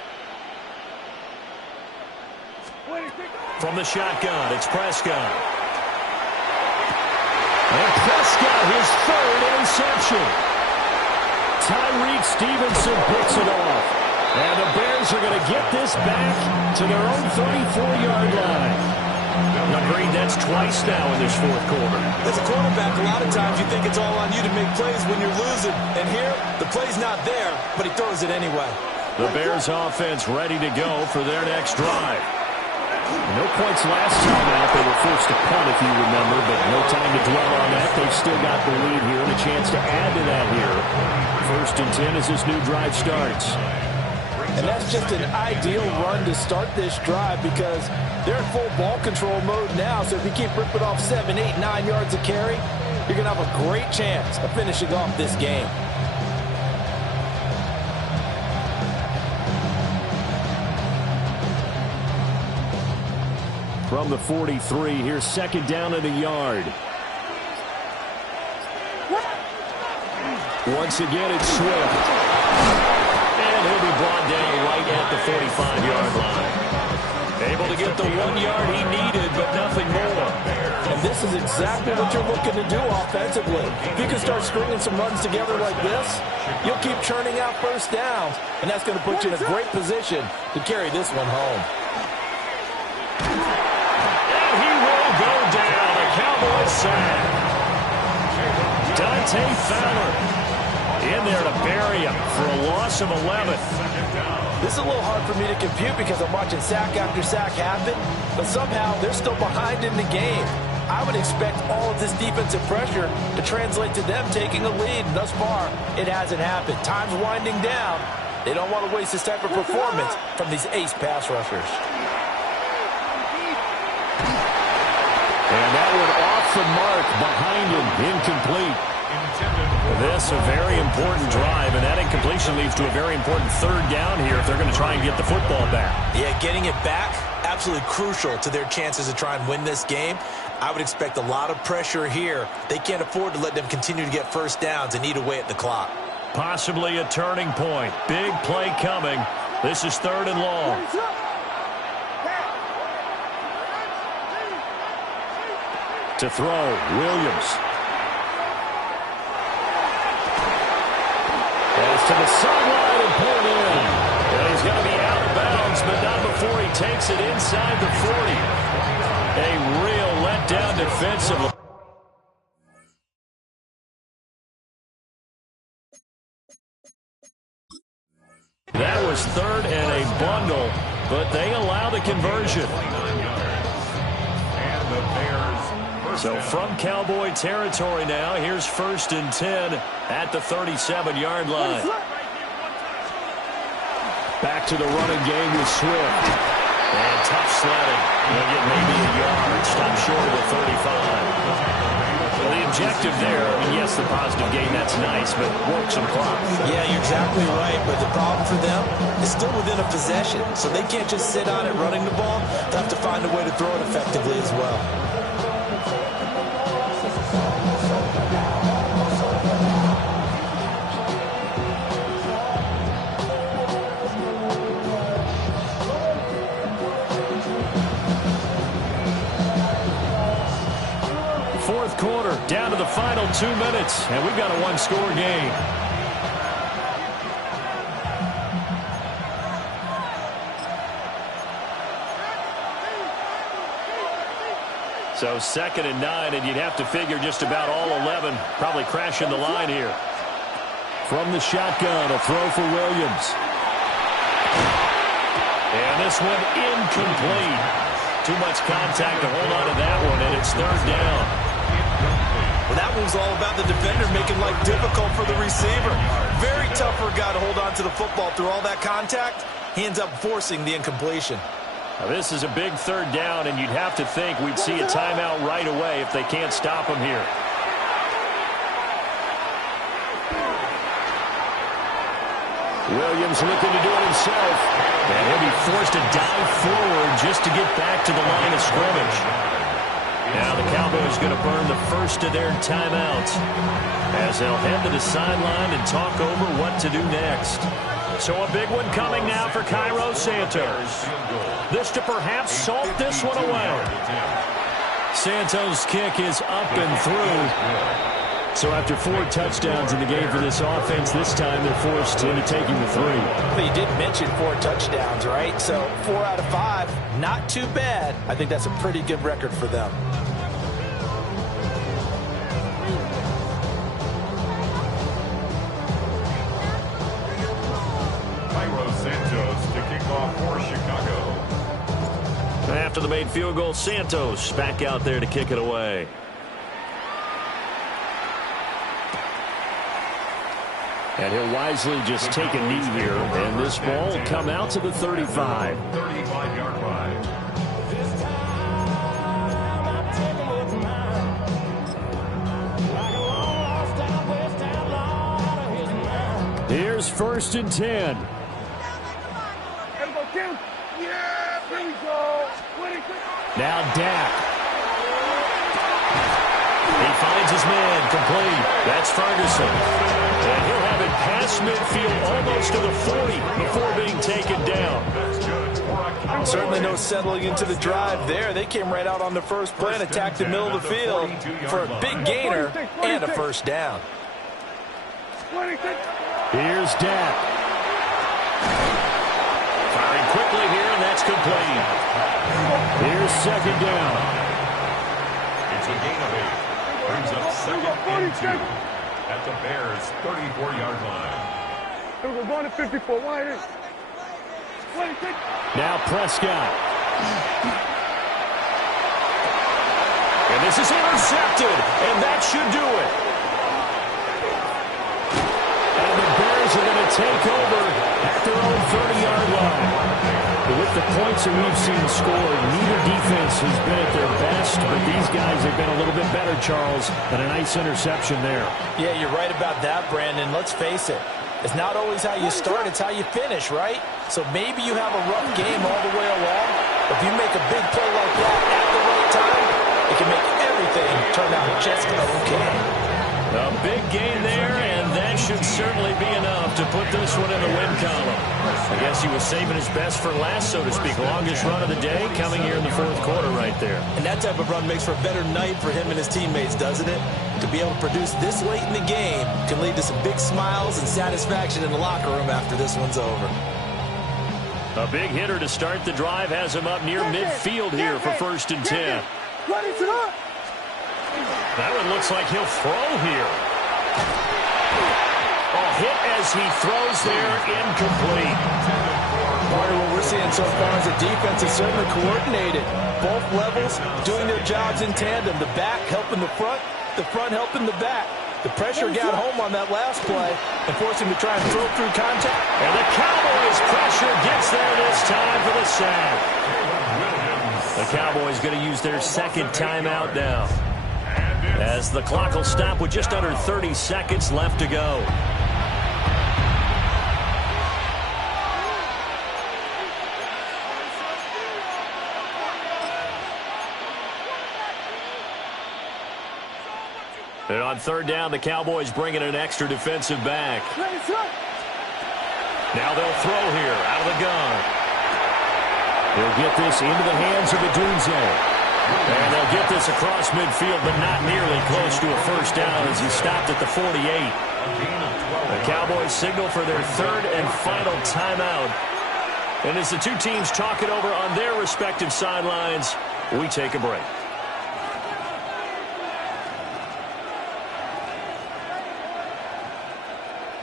From the shotgun, it's Prescott. And Prescott, his 3rd interception. Tyreek Stevenson picks it off. And the Bears are going to get this back to their own 34-yard line. Agreed, that's twice now in this fourth quarter. As a quarterback, a lot of times you think it's all on you to make plays when you're losing. And here, the play's not there, but he throws it anyway. The Bears offense ready to go for their next drive. No points last time out. They were forced to punt, if you remember, but no time to dwell on that. They've still got the lead here and a chance to add to that here. 1st and 10 as this new drive starts. And that's just an ideal run to start this drive because they're in full ball control mode now. So if you keep ripping off 7, 8, 9 yards of carry, you're going to have a great chance of finishing off this game. From the 43, here's 2nd down and a yard. Once again, it's Swift. And he'll be brought down right at the 45-yard line. Able to get the 1 yard he needed, but nothing more. And this is exactly what you're looking to do offensively. If you can start stringing some runs together like this, you'll keep churning out first downs, and that's going to put you in a great position to carry this one home. Go down, a Cowboys sack. Dante Fowler in there to bury him for a loss of 11. This is a little hard for me to compute because I'm watching sack after sack happen, but somehow they're still behind in the game. I would expect all of this defensive pressure to translate to them taking a lead. Thus far, it hasn't happened. Time's winding down. They don't want to waste this type of performance from these ace pass rushers. And that one off the mark behind him, incomplete. This a very important drive, and that incompletion leads to a very important 3rd down here if they're going to try and get the football back. Yeah, getting it back, absolutely crucial to their chances to try and win this game. I would expect a lot of pressure here. They can't afford to let them continue to get first downs and eat away at the clock. Possibly a turning point. Big play coming. This is 3rd and long. To throw, Williams. Pass to the sideline and pulled in. And he's going to be out of bounds, but not before he takes it inside the 40. A real letdown defensively. That was 3rd and a bundle, but they allow the conversion. So from Cowboy territory now, here's 1st and 10 at the 37-yard line. Back to the running game with Swift. And tough sledding. He'll get maybe a yard. Stop short of the 35. Well, the objective there, I mean, yes, the positive gain, that's nice, but work some clock. Yeah, you're exactly right, but the problem for them is still within a possession, so they can't just sit on it running the ball. They have to find a way to throw it effectively as well. Fourth quarter, down to the final 2 minutes, and we've got a one-score game. So 2nd and 9, and you'd have to figure just about all 11 probably crashing the line here. From the shotgun, a throw for Williams. And this one incomplete. Too much contact to hold on to that one, and it's 3rd down. Well, that one's all about the defender making life difficult for the receiver. Very tough for a guy to hold on to the football through all that contact. He ends up forcing the incompletion. Now, this is a big 3rd down, and you'd have to think we'd see a timeout right away if they can't stop him here. Williams looking to do it himself. And he'll be forced to dive forward just to get back to the line of scrimmage. Now the Cowboys going to burn the first of their timeouts as they'll head to the sideline and talk over what to do next. So a big one coming now for Cairo Santos. This to perhaps salt this one away. Santos' kick is up and through. So after 4 touchdowns in the game for this offense, this time they're forced into taking the 3. Well, you did mention 4 touchdowns, right? So 4 out of 5, not too bad. I think that's a pretty good record for them. Santos to kick off for Chicago. After the made field goal, Santos back out there to kick it away. And he'll wisely just take a knee here, and this ball will come out to the 35. 35-yard line. Here's 1st and 10. Yeah, here we go. Now Dak. He finds his man complete. That's Ferguson. And he'll have it past midfield almost to the 40 before being taken down. Certainly no settling into the drive there. They came right out on the first play and attacked the middle of the field for a big gainer and a first down. Here's Dak. Firing quickly here, and that's complete. Here's 2nd down. It's a gain of 8. Brings up 2nd and 2 at the Bears' 34-yard line. We're going to 54. Wide in. Now Prescott. And this is intercepted, and that should do it. And the Bears are going to take over at their own 30-yard line. But with the points that we've seen scored, neither defense has been at their best, but these guys have been a little bit better, Charles, and a nice interception there. Yeah, you're right about that, Brandon. Let's face it. It's not always how you start, it's how you finish, right? So maybe you have a rough game all the way along, but if you make a big play like that at the right time, it can make everything turn out just okay. A big gain there, and that should certainly be enough to put this one in the win column. I guess he was saving his best for last, so to speak. Longest run of the day coming here in the 4th quarter right there. And that type of run makes for a better night for him and his teammates, doesn't it? To be able to produce this late in the game can lead to some big smiles and satisfaction in the locker room after this one's over. A big hitter to start the drive has him up near midfield here for 1st and 10. That one looks like he'll throw here. A hit as he throws there, incomplete. Part of what we're seeing so far is the defense is certainly coordinated. Both levels doing their jobs in tandem. The back helping the front helping the back. The pressure got home on that last play and forced him to try and throw through contact. And the Cowboys' pressure gets there this time for the sack. The Cowboys going to use their 2nd timeout now, as the clock will stop with just under 30 seconds left to go. And on 3rd down, the Cowboys bring in an extra defensive back. Now they'll throw here out of the gun. They'll get this into the hands of Adunze. And they'll get this across midfield, but not nearly close to a first down as he stopped at the 48. The Cowboys signal for their 3rd and final timeout. And as the two teams talk it over on their respective sidelines, we take a break.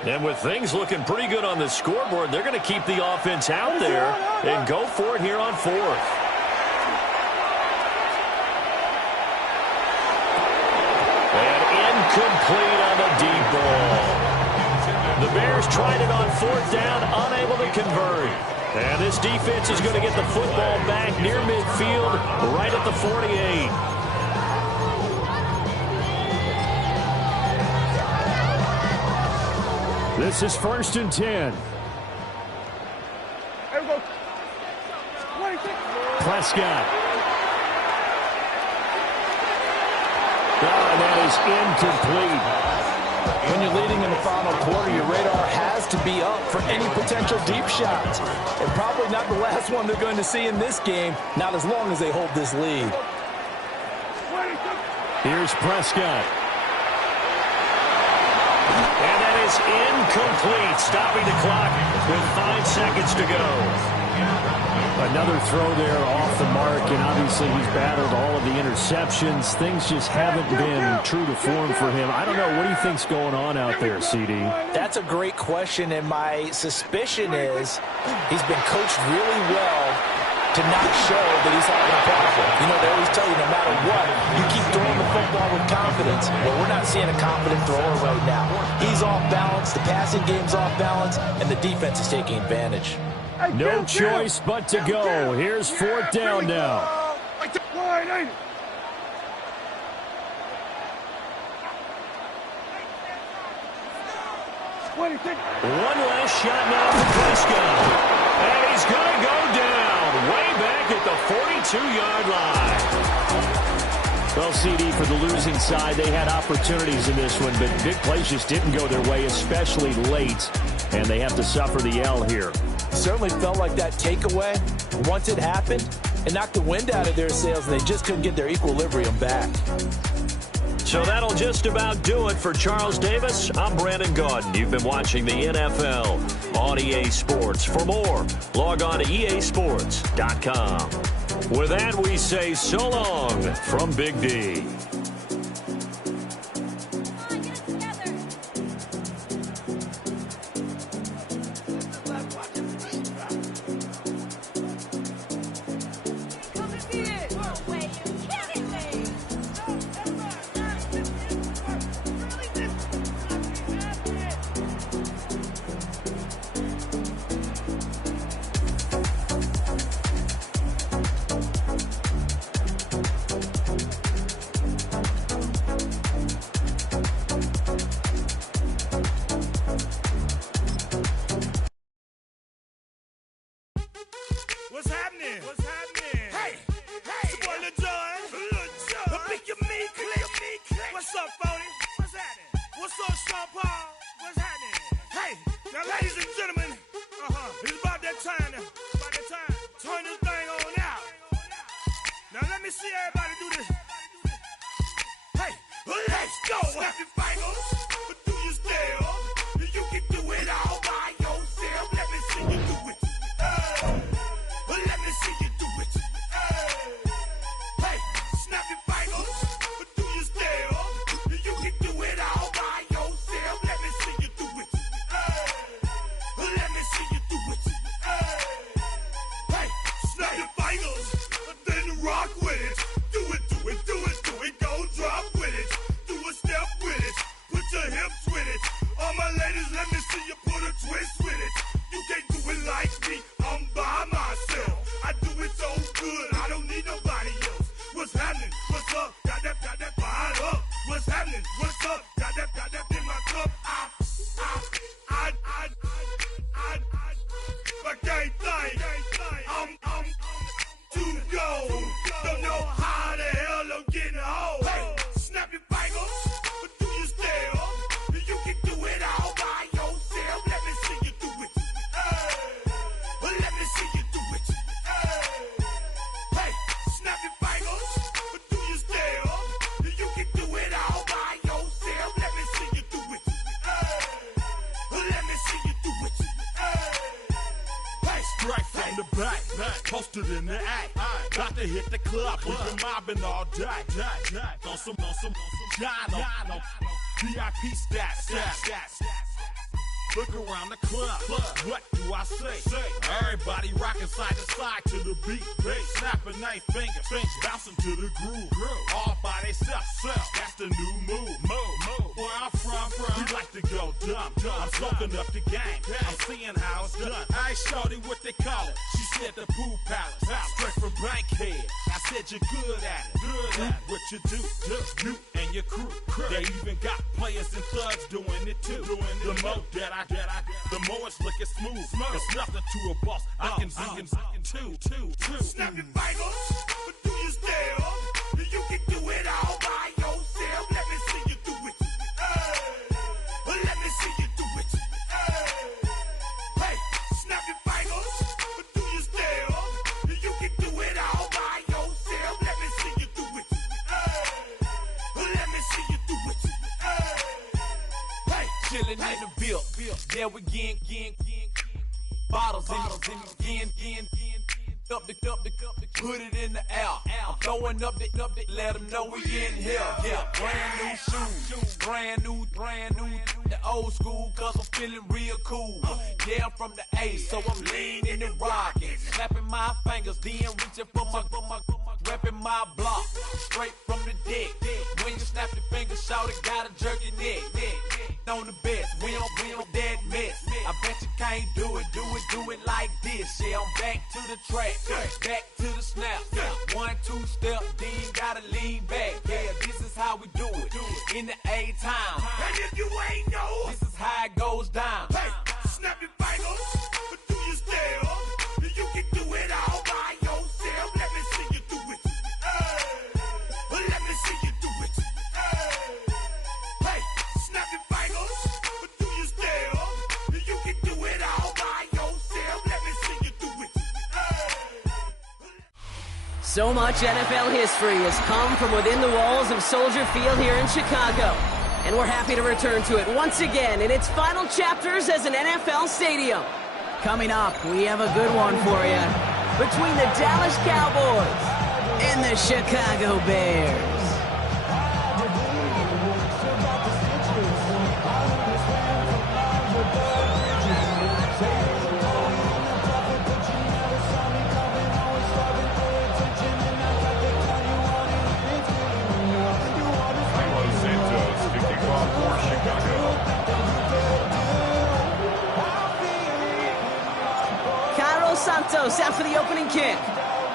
And with things looking pretty good on the scoreboard, they're going to keep the offense out there and go for it here on 4th. And incomplete on the deep ball. The Bears tried it on 4th down, unable to convert. And this defense is going to get the football back near midfield, right at the 48. This is 1st and 10. Prescott. And that is incomplete. When you're leading in the final quarter, your radar has to be up for any potential deep shots. And probably not the last one they're going to see in this game, not as long as they hold this lead. Here's Prescott. And that is incomplete, stopping the clock with 5 seconds to go. Another throw there off the mark, and obviously he's battled all of the interceptions. Things just haven't been true to form for him. I don't know. What do you think's going on out there, CD? That's a great question, and my suspicion is he's been coached really well to not show that he's having a problem. You know, they always tell you no matter what, you keep throwing the football with confidence. Well, we're not seeing a confident thrower right now. He's off balance, the passing game's off balance, and the defense is taking advantage. No choice but to go. Here's 4th down now. One last shot now for Prescott. And he's going to go down way back at the 42-yard line. Well, CD, for the losing side, they had opportunities in this one, but big plays just didn't go their way, especially late, and they have to suffer the L here. Certainly felt like that takeaway, once it happened, it knocked the wind out of their sails, and they just couldn't get their equilibrium back. So that'll just about do it for Charles Davis. I'm Brandon Gaudin. You've been watching the NFL on EA Sports. For more, log on to easports.com. With that, we say so long from Big D. What's happening? What's happening? Hey, hey, it's your boy Lil Jon. The Pick Your Me Click. What's up, Phony? What's happening? What's up, Sean Paul? What's happening? Hey, now, ladies and gentlemen, it's about that time. Turn this thing on out. Now, let me see everybody do this. Hey, let's go. Snap your fingers, but do you still? You can do it all by yourself. Let me see you do it. Let me see you do it. Hey, snap your fingers, but do you still? You can do it all by yourself. Let me see you do it. Let me see you do it. Hey, snap your fingers, then rock with it. Do it, do it, do it, do it. Go drop with it. Do a step with it. Put your hips with it. All my ladies, let me see you put a twist with it. You can't do it like me. I'm by myself. I do it so good, I don't need nobody else. What's happening? What's up? Got that fired up. What's happening? What's up? Got that in my cup. I can't think. I'm too go. Don't know how the hell I'm getting home. Hey, snap your fingers, but do you still? You can do it all by yourself. Let me see you do it. Let me see you do it. Hey, snap your fingers, but do you still? You can do it all by yourself. Let me see you do it. Let me see you do it. Hey, Straight from the back, posted in the act. Got to hit the club, we've been mobbing all day. On some Jono, VIP stats. Look around the club, what do I say? Everybody rocking side to side to the beat. Snapping their fingers, bouncing to the groove. All by themselves, that's the new move. Where I'm from, we like to go dumb. I'm soaking up the game, I'm seeing how it's done. I shorty what they call it, she said the pool palace. Straight from Bankhead, I said you're good at it. What you do, you and your crew. They even got players and thugs doing it too. The more that the more it's looking smooth. It's nothing to a boss. I can two. snap your fingers, but do you still? You can do it all by yourself. Let me see you do it. Let me see you do it. Hey, snap your fingers, but do you still? You can do it all by yourself. Let me see you do it. Let me see you do it. Hey, Yeah, we again. Bottles in again. Up the put it in the air. I'm throwing up the, let them know we in here. Yeah, brand new shoes, brand new. The old school, cause I'm feeling real cool. Yeah, I'm from the A, so I'm leaning and rocking. Snapping my fingers, then reaching for my repping my block. Straight from the deck. When you snap your fingers, shout it, gotta jerk your neck. On the best, we don't that mess. I bet you can't do it like this. Yeah, I'm back to the track, back to the snap. 1, 2 step, then gotta lean back. Yeah, this is how we do it in the A time. And if you ain't know, this is how it goes down. Hey, snap your fingers, but do your step. You can do it all by yourself. Let me see you do it. Let me see you do it. Hey, snap your fingers, but do your step. You can do it all by yourself. Let me see you do it. So much NFL history has come from within the walls of Soldier Field here in Chicago. And we're happy to return to it once again in its final chapters as an NFL stadium. Coming up, we have a good one for you. Between the Dallas Cowboys and the Chicago Bears. Santos out for the opening kick.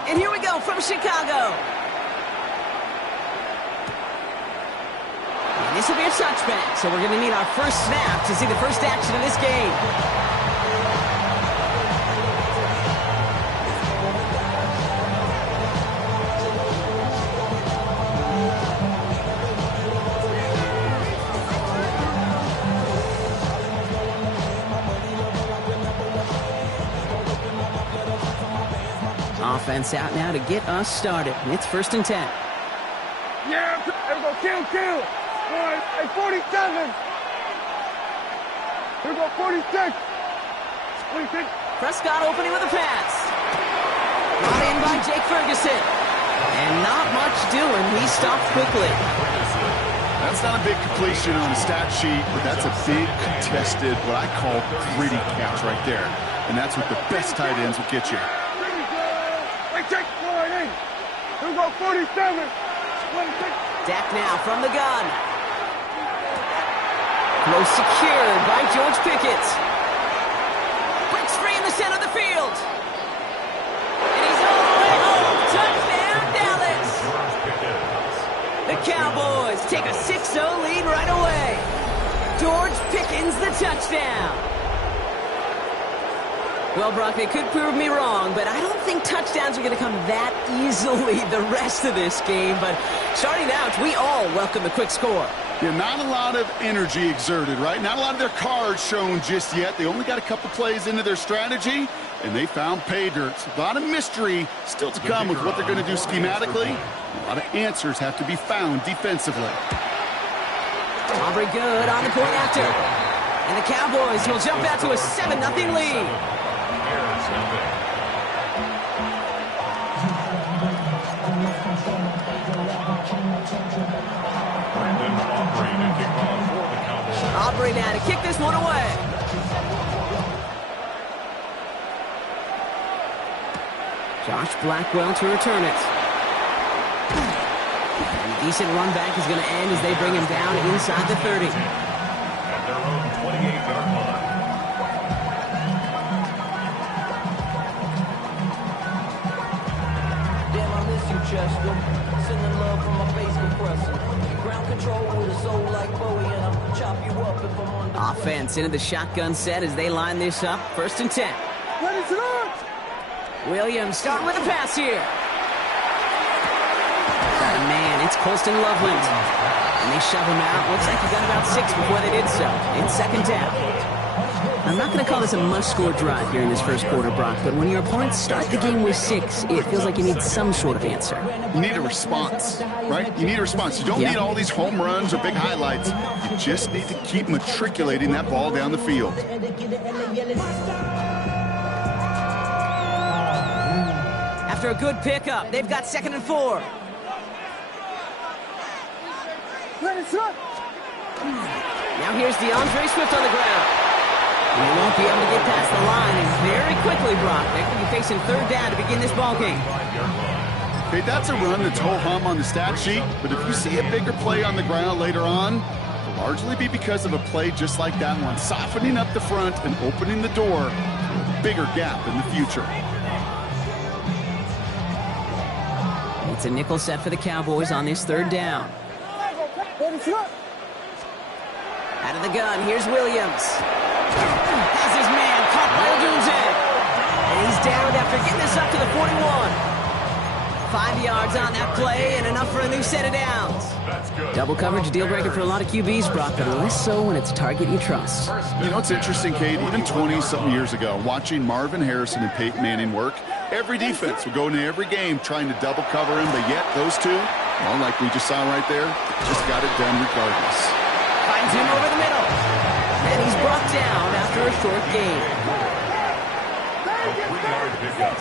And here we go from Chicago. And this will be a touchback, so we're going to need our first snap to see the first action of this game. Offense out now to get us started. It's 1st and 10. Yeah, here we go, kill. Boy, hey, 47. Here we go, 46. 26. Prescott opening with a pass. Brought in by Jake Ferguson. And not much doing. He stopped quickly. That's not a big completion on the stat sheet, but that's a big contested, what I call gritty catch right there. And that's what the best tight ends will get you. Check forward in. Here we go, 47. 26. Dak now from the gun. Close secured by George Pickett. Breaks free in the center of the field. And he's all the way home. Touchdown, Dallas. The Cowboys take a 6-0 lead right away. George Pickens the touchdown. Well, Brock, they could prove me wrong, but I don't think touchdowns are going to come that easily the rest of this game. But starting out, we all welcome the quick score. Yeah, not a lot of energy exerted, right? Not a lot of their cards shown just yet. They only got a couple plays into their strategy, and they found pay dirt. A lot of mystery still to come with what they're going to do schematically. A lot of answers have to be found defensively. Aubrey good on the point after. And the Cowboys will jump out to a 7-0 lead. Aubrey now to kick this one away. Josh Blackwell to return it. And a decent run back is going to end as they bring him down inside the 30. At their own 28-yard line. Damn, I miss you, Chester. Sending love from my bass compressor. Ground control with a soul like Bowie, and I'll chop you up if I'm on the Offense into the shotgun set as they line this up. 1st and 10. Ready to launch. Williams starting with a pass here. Got a man. It's Colston Loveland. And they shove him out. Looks like he got about 6 before they did so. In 2nd down. I'm not going to call this a must-score drive here in this first quarter, Brock, but when your opponents start the game with 6, it feels like you need some sort of answer. You need a response, right? You need a response. You don't need all these home runs or big highlights. You just need to keep matriculating that ball down the field. After a good pickup, they've got 2nd and 4. Now here's DeAndre Swift on the ground. And they won't be able to get past the line, and very quickly, Brock, they're going to be facing 3rd down to begin this ballgame. Okay, that's a run that's ho-hum on the stat sheet, but if you see a bigger play on the ground later on, it'll largely be because of a play just like that one, softening up the front and opening the door to a bigger gap in the future. It's a nickel set for the Cowboys on this 3rd down. Out of the gun, here's Williams. Has his man caught by Odunze. And he's downed after getting this up to the 41. 5 yards on that play and enough for a new set of downs. Double coverage deal breaker for a lot of QBs, Brock, but less so when it's a target you trust. You know, it's interesting, Kate, even 20-something years ago, watching Marvin Harrison and Peyton Manning work, every defense would go into every game trying to double cover him, but yet those two, well, like we just saw right there, just got it done regardless. Finds him over the middle. And he's brought down after a short gain. A 3-yard pickup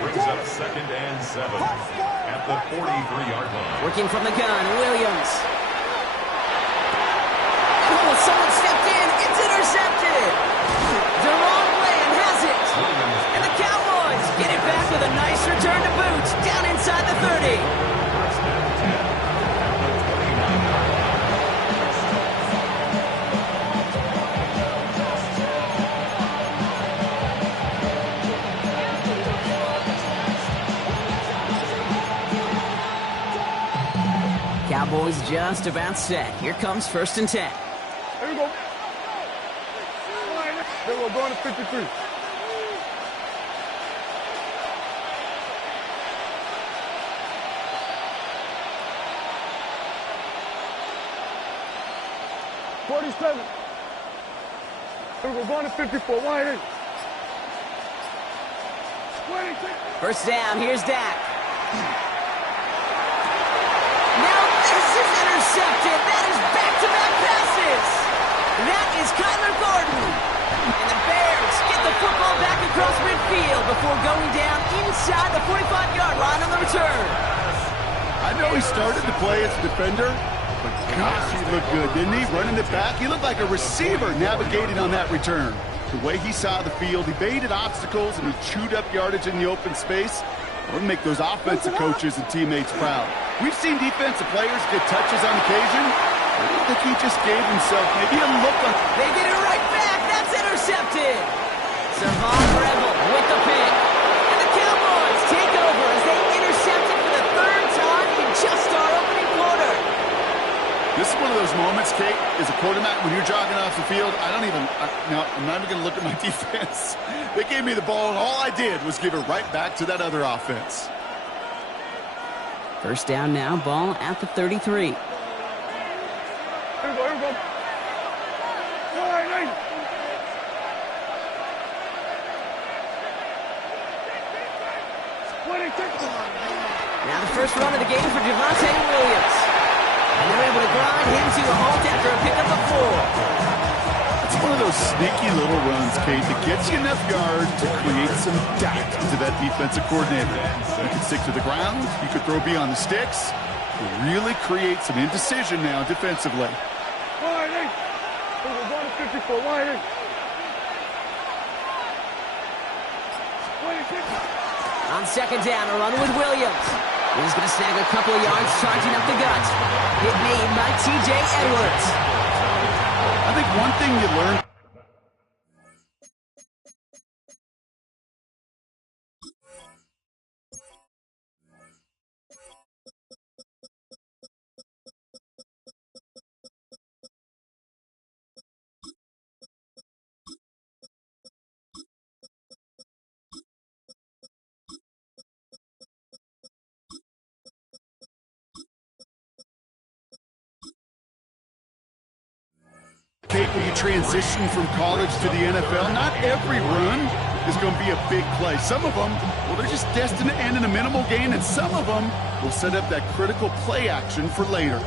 brings up 2nd and 7 at the 43-yard line. Working from the gun, Williams. Oh, someone stepped in. It's intercepted. Deron Bland has it. And the Cowboys get it back with a nice return to boot down inside the 30. Cowboys just about set. Here comes 1st and 10. Here we go. Here we go, going to 53. Here we go, going to 54. Wide in. 26. 1st down, here's Dak. Intercepted. That is back-to-back passes. That is Kyler Gordon. And the Bears get the football back across midfield before going down inside the 45-yard line on the return. I know he started the play as a defender, but gosh, he looked good, didn't he? Running it back, he looked like a receiver navigating on that return. The way he saw the field, he baited obstacles and he chewed up yardage in the open space. We'll make those offensive coaches and teammates proud. We've seen defensive players get touches on occasion. I don't think he just gave himself maybe a look on. They get it right back. That's intercepted. Savon Rebel with the pick. And the Cowboys take over as they intercept it for the 3rd time in just our opening quarter. This is one of those moments, Kate, as a quarterback, when you're jogging off the field, I'm not even going to look at my defense. They gave me the ball, and all I did was give it right back to that other offense. 1st down now, ball at the 33. Here we go, here we go. Wide in. Now the first run of the game for Javonte Williams. And they're able to grind him to a halt after a pickup of 4. It's one of those sneaky little runs, Kate, that gets you enough yards to create some doubt to that defensive coordinator. You can stick to the ground, you could throw beyond the sticks, really create some indecision now defensively. Wide in. We're going to 54. Wide in. 26. On 2nd down, a run with Williams. He's going to snag a couple of yards charging up the gut. Hit made by T.J. Edwards. I think one thing you learn. transition from college to the NFL, not every run is going to be a big play. Some of them, well, they're just destined to end in a minimal gain, and some of them will set up that critical play action for later.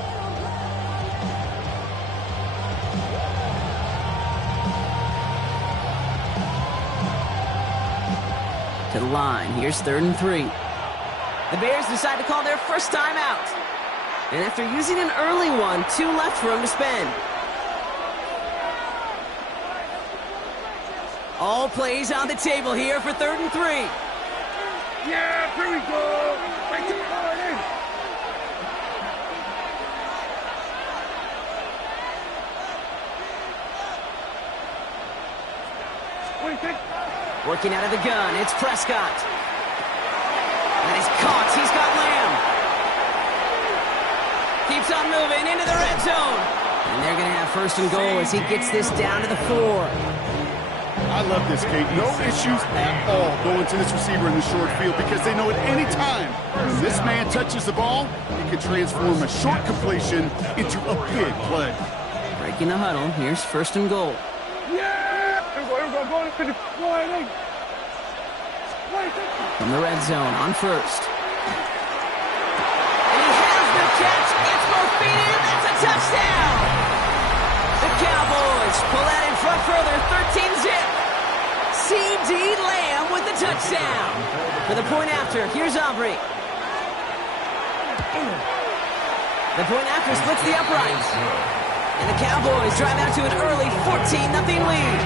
To the line. Here's 3rd and 3. The Bears decide to call their first time out. And after using an early one, 2 left for them to spend. All plays on the table here for 3rd and 3. Yeah, here we go. Right to the line in. Working out of the gun, it's Prescott. And he's caught. He's got Lamb. Keeps on moving into the red zone. And they're going to have 1st and goal as he gets this down to the 4. I love this, Kate. No issues at all going to this receiver in the short field because they know at any time when this man touches the ball, he can transform a short completion into a big play. Breaking the huddle. Here's 1st and goal. From the red zone on 1st. And he has the catch. Gets both feet in. That's a touchdown. The Cowboys pull that in front further. 13-zip. C.D. Lamb with the touchdown. For the point after, here's Aubrey. The point after splits the uprights. And the Cowboys drive out to an early 14-0 lead.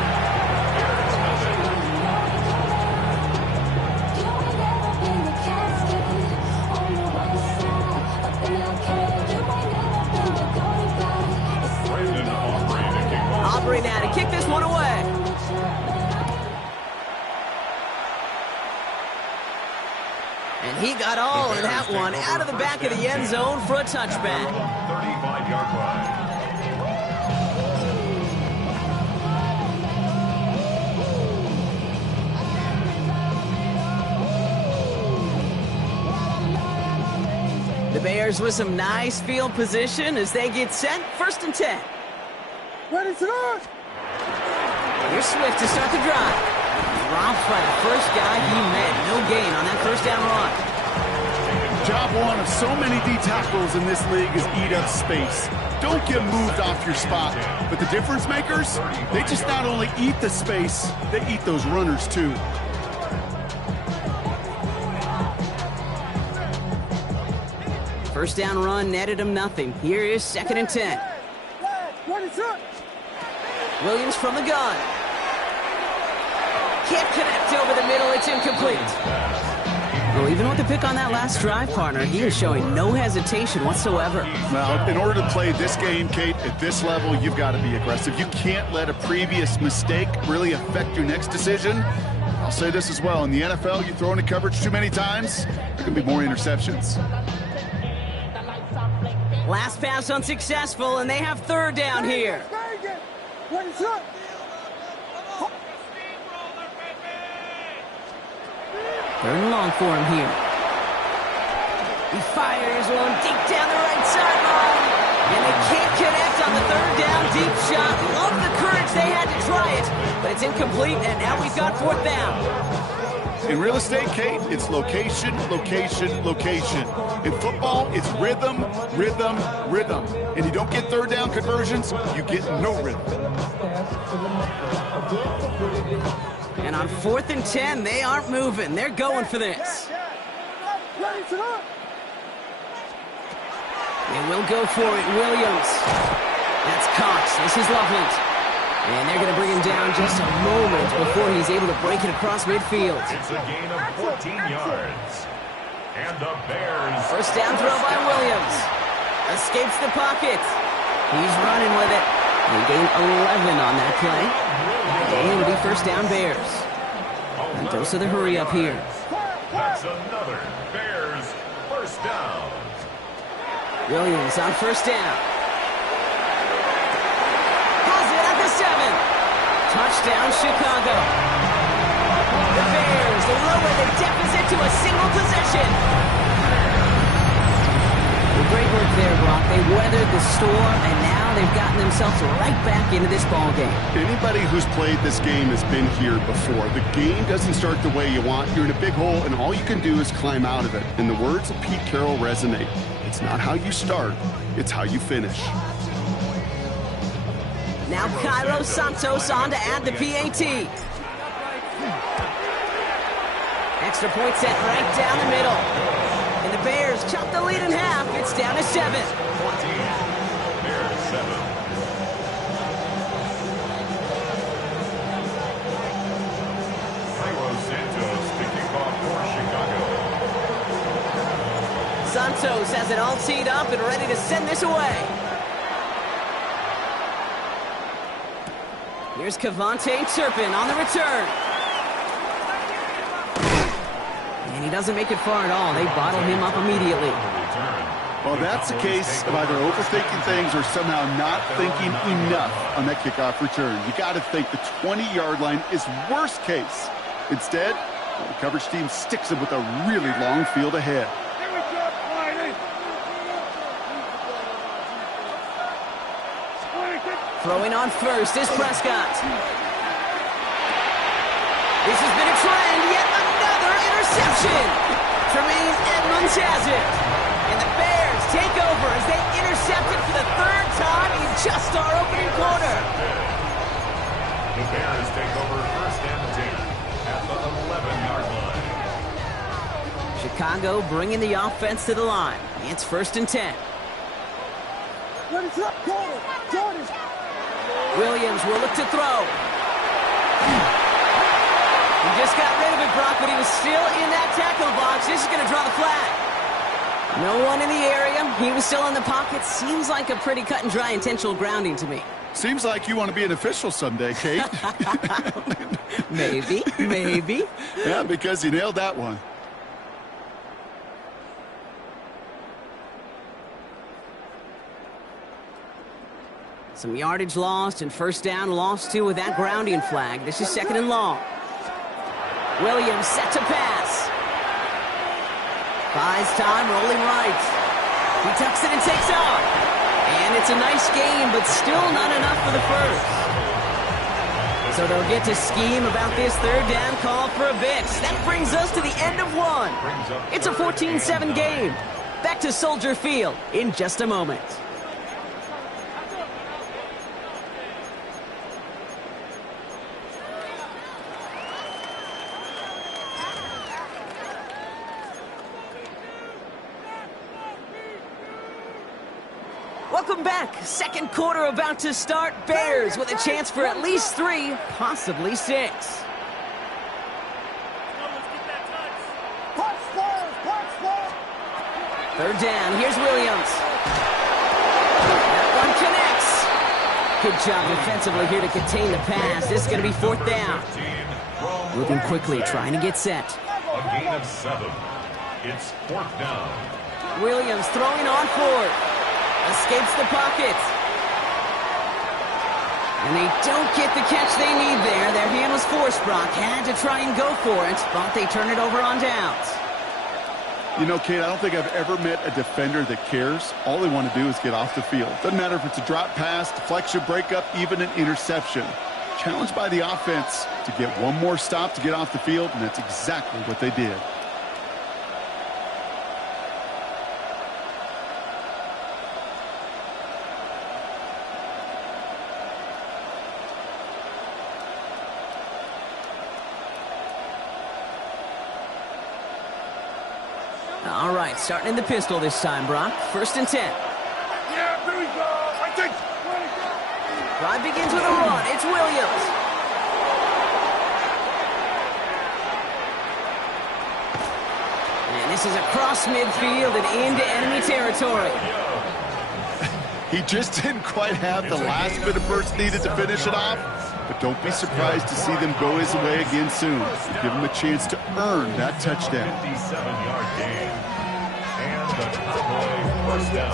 Aubrey now to kick this one away. And he got all of that one out of the back of the end zone for a touchback. 35-yard line. The Bears with some nice field position as they get set. 1st and 10. Ready to go. Here's Swift to start the drive. Dropped by the first guy he met. No gain on that 1st down run. Job one of so many D tackles in this league is eat up space. Don't get moved off your spot. But the difference makers, they just not only eat the space, they eat those runners too. First down run netted him nothing. Here is 2nd and 10. Williams from the gun. Can't connect over the middle. It's incomplete. Well, even with the pick on that last drive, partner, he is showing no hesitation whatsoever. Well, in order to play this game, Kate, at this level, you've got to be aggressive. You can't let a previous mistake really affect your next decision. I'll say this as well. In the NFL, you throw into coverage too many times, there can be more interceptions. Last pass unsuccessful, and they have 3rd down here. 3rd and long for him here. He fires one deep down the right sideline. And they can't connect on the 3rd down deep shot. Love the courage they had to try it, but it's incomplete, and now we've got 4th down. In real estate, Kate, it's location, location, location. In football, it's rhythm, rhythm, rhythm. And you don't get 3rd down conversions, you get no rhythm. And on 4th and 10, they aren't moving. They're going for this. They will go for it. Williams. That's Cox. This is Loveland. And they're going to bring him down just a moment before he's able to break it across midfield. It's a gain of 14 yards. And the Bears. First down throw by Williams. Escapes the pocket. He's running with it. They gain 11 on that play. And it'll be 1st down Bears. And dose of the hurry up here. That's another Bears 1st down. Williams on 1st down. Has it at the 7. Touchdown Chicago. The Bears lower the deficit to a single possession. Well, great work there, Brock. They weathered the storm, and now they've gotten themselves right back into this ball game. Anybody who's played this game has been here before. The game doesn't start the way you want. You're in a big hole, and all you can do is climb out of it. And the words of Pete Carroll resonate. It's not how you start, it's how you finish. Now Cairo Santos on to add the PAT. Extra point set right down the middle. And the Bears chop the lead in half. It's down to 7. 14. Bears 7. Cairo Santos to kick off for Chicago. Santos has it all teed up and ready to send this away. Here's Cavante Turpin on the return. And he doesn't make it far at all. They bottle him up immediately. Well, that's a case of either overthinking things or somehow not thinking enough on that kickoff return. You got to think the 20-yard line is worst case. Instead, the coverage team sticks them with a really long field ahead. Throwing on first is Prescott. This has been a trend, yet another interception. Tremaine Edmonds has it. And the Bears take over as they intercept it for the 3rd time in just our opening quarter. The Bears take over 1st and 10 at the 11-yard line. Chicago bringing the offense to the line. It's 1st and 10. Jordan. Williams will look to throw. He just got rid of it, Brock, but he was still in that tackle box. This is going to draw the flag. No one in the area. He was still in the pocket. Seems like a pretty cut and dry intentional grounding to me. Seems like you want to be an official someday, Kate. Maybe. Yeah, because you nailed that one. Some yardage lost and 1st down lost too with that grounding flag. This is 2nd and long. Williams set to pass. Buys time, rolling right. He tucks it and takes off. And it's a nice game, but still not enough for the 1st. So they'll get to scheme about this 3rd down call for a bit. That brings us to the end of 1. It's a 14-7 game. Back to Soldier Field in just a moment. Welcome back. 2nd quarter about to start. Bears with a chance for at least 3, possibly 6. 3rd down. Here's Williams. That one connects. Good job defensively here to contain the pass. This is going to be 4th down. Moving quickly, trying to get set. A gain of 7. It's 4th down. Williams throwing on 4th. Escapes the pocket. And they don't get the catch they need there. Their hand was forced, Brock. Had to try and go for it, but they turn it over on downs. You know, Kate, I don't think I've ever met a defender that cares. All they want to do is get off the field. Doesn't matter if it's a drop pass, deflection, breakup, even an interception. Challenged by the offense to get one more stop to get off the field, and that's exactly what they did. All right, starting in the pistol this time, Brock. 1st and 10. Yeah, here we go. I think. Drive begins with a run. It's Williams. And this is across midfield and into enemy territory. He just didn't quite have the last bit of burst needed to finish it off. But don't be surprised to see them go his way again soon. Give him a chance to earn that touchdown. 57-yard gain. And the Cowboy 1st down.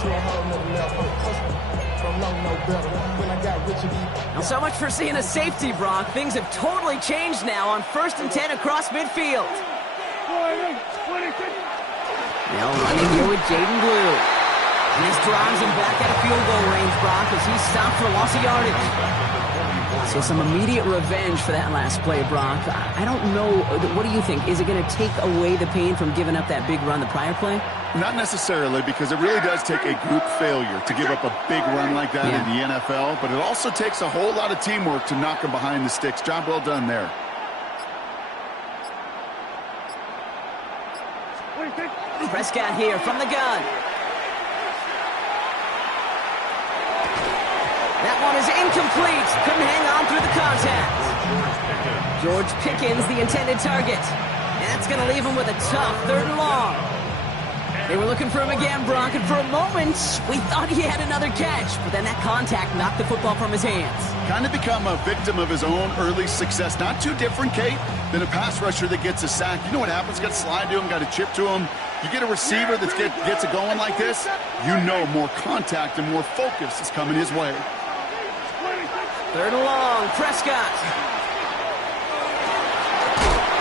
Now, so much for seeing a safety, Brock. Things have totally changed now on 1st and 10 across midfield. Now running here with Jaden Blue. And this drives him back at a field goal range, Brock, as he stopped for loss of yardage. So some immediate revenge for that last play, Brock. I don't know. What do you think? Is it going to take away the pain from giving up that big run the prior play? Not necessarily, because it really does take a group failure to give up a big run like that in the NFL, but it also takes a whole lot of teamwork to knock him behind the sticks. Job well done there. Prescott here from the gun. That one is incomplete. Couldn't hang on through the contact. George Pickens, the intended target. And that's going to leave him with a tough 3rd and long. They were looking for him again, Brock, and for a moment, we thought he had another catch. But then that contact knocked the football from his hands. Kind of become a victim of his own early success. Not too different, Kate, than a pass rusher that gets a sack. You know what happens? Got to slide to him, got to chip to him. You get a receiver that gets it going like this, you know more contact and more focus is coming his way. 3rd and long, Prescott.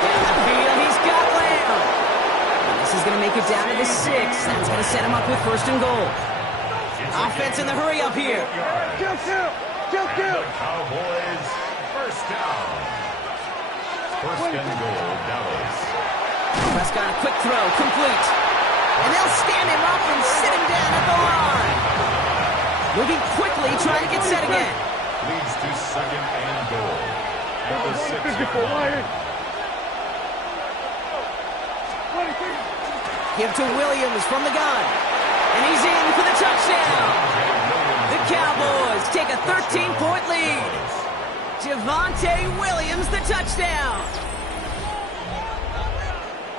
Down the field, he's got Lamb. And this is going to make it down to the 6. That's going to set him up with 1st and goal. Offense in the hurry up here. Kill. The Cowboys, 1st down. 1st and goal, Dallas. Prescott, a quick throw, complete. And they'll stand him up and sit him down at the line. Moving quickly, trying to get set again. Leads to 2nd and goal. At the 6-yard line. Give to Williams from the gun. And he's in for the touchdown. The Cowboys take a 13-point lead. Javonte Williams, the touchdown.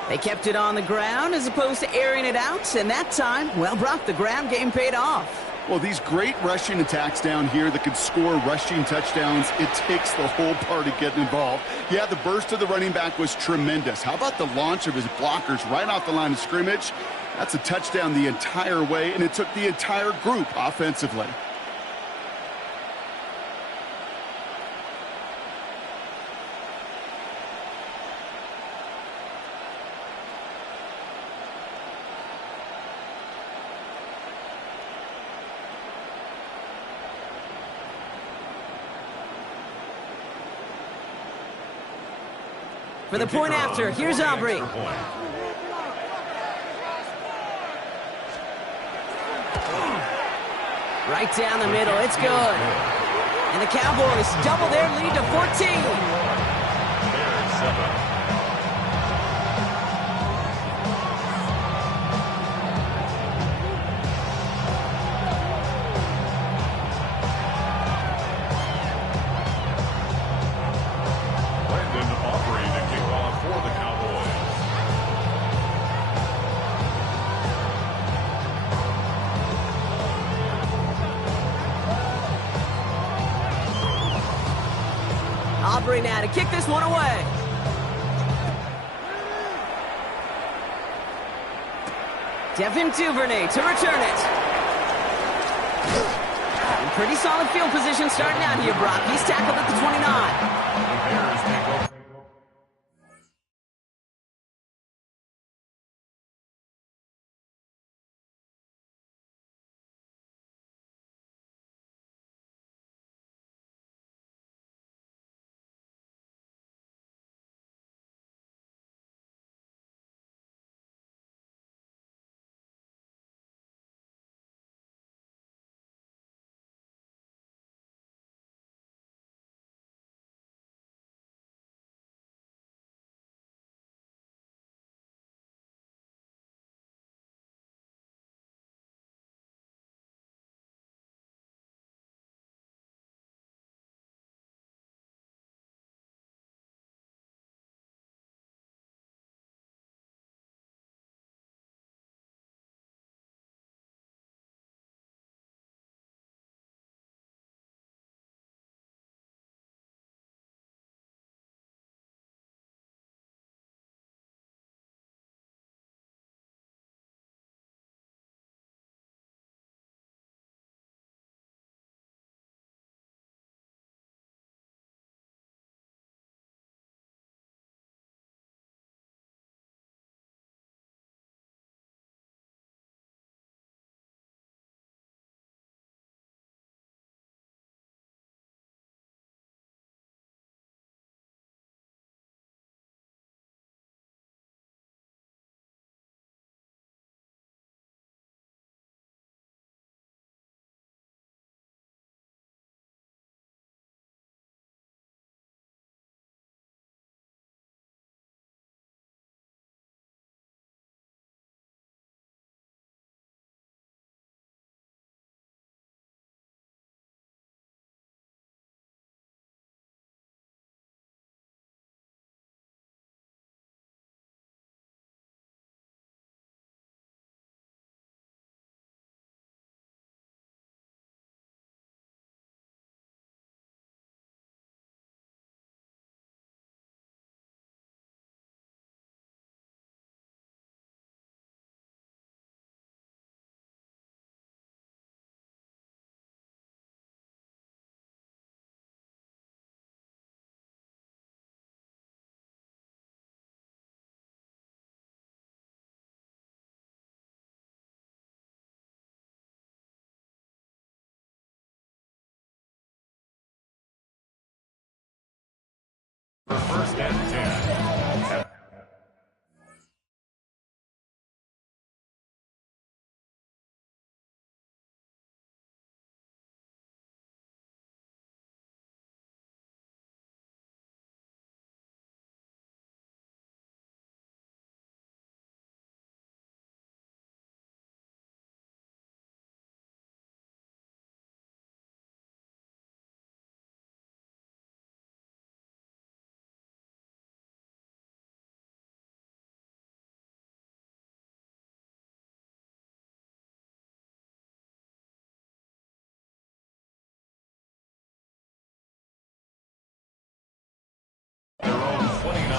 They kept it on the ground as opposed to airing it out, and that time, well, Brock, the ground game paid off. Well, these great rushing attacks down here that could score rushing touchdowns, it takes the whole party getting involved. Yeah, the burst of the running back was tremendous. How about the launch of his blockers right off the line of scrimmage? That's a touchdown the entire way, and it took the entire group offensively. For the point after, here's Aubrey. Right down the middle, it's good. And the Cowboys double their lead to 14. Bears 7. Aubrey now to kick this one away. Devin Duvernay to return it. And pretty solid field position starting out here, Brock. He's tackled at the 29. The Bears take over.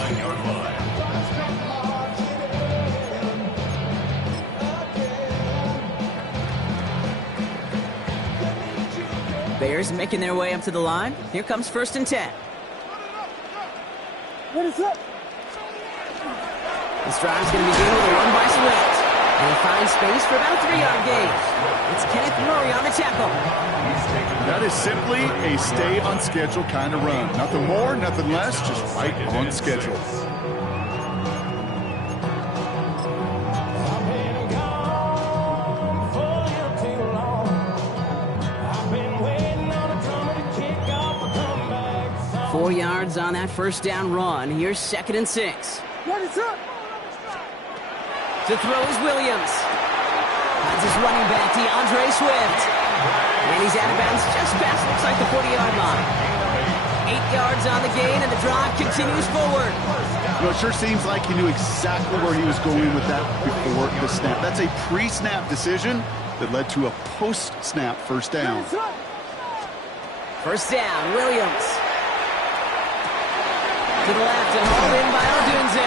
9-yard line. Bears making their way up to the line. Here comes 1st and 10. What is up? This drive's going to begin with a run by Swift. And he finds space for about a 3-yard gain. It's Kenneth Murray on the tackle. That is simply a stay on schedule kind of run. Nothing more, nothing less, just right on schedule. Four yards on that 1st down run. Here's 2nd and 6. What is up? To throw is Williams. Finds his running back, DeAndre Swift. And he's out of bounds just past, looks like the 40-yard line. 8 yards on the gain, and the drive continues forward. You know, it sure seems like he knew exactly where he was going with that before the snap. That's a pre-snap decision that led to a post-snap 1st down. 1st down, Williams. To the left and hauled in by Odunze.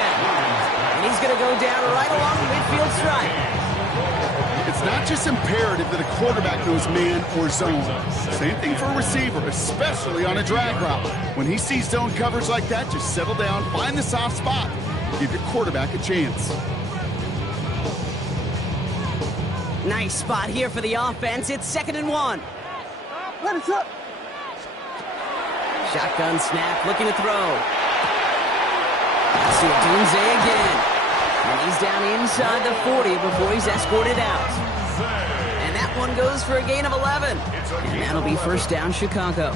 And he's going to go down right along the midfield stripe. It's not just imperative that a quarterback knows man or zone. Same thing for a receiver, especially on a drag route. When he sees zone coverage like that, just settle down, find the soft spot, give your quarterback a chance. Nice spot here for the offense. It's 2nd and 1. What is up? Shotgun snap, looking to throw. To Odunze again. And he's down inside the 40 before he's escorted out. And that one goes for a gain of 11. And that'll be 1st down, Chicago.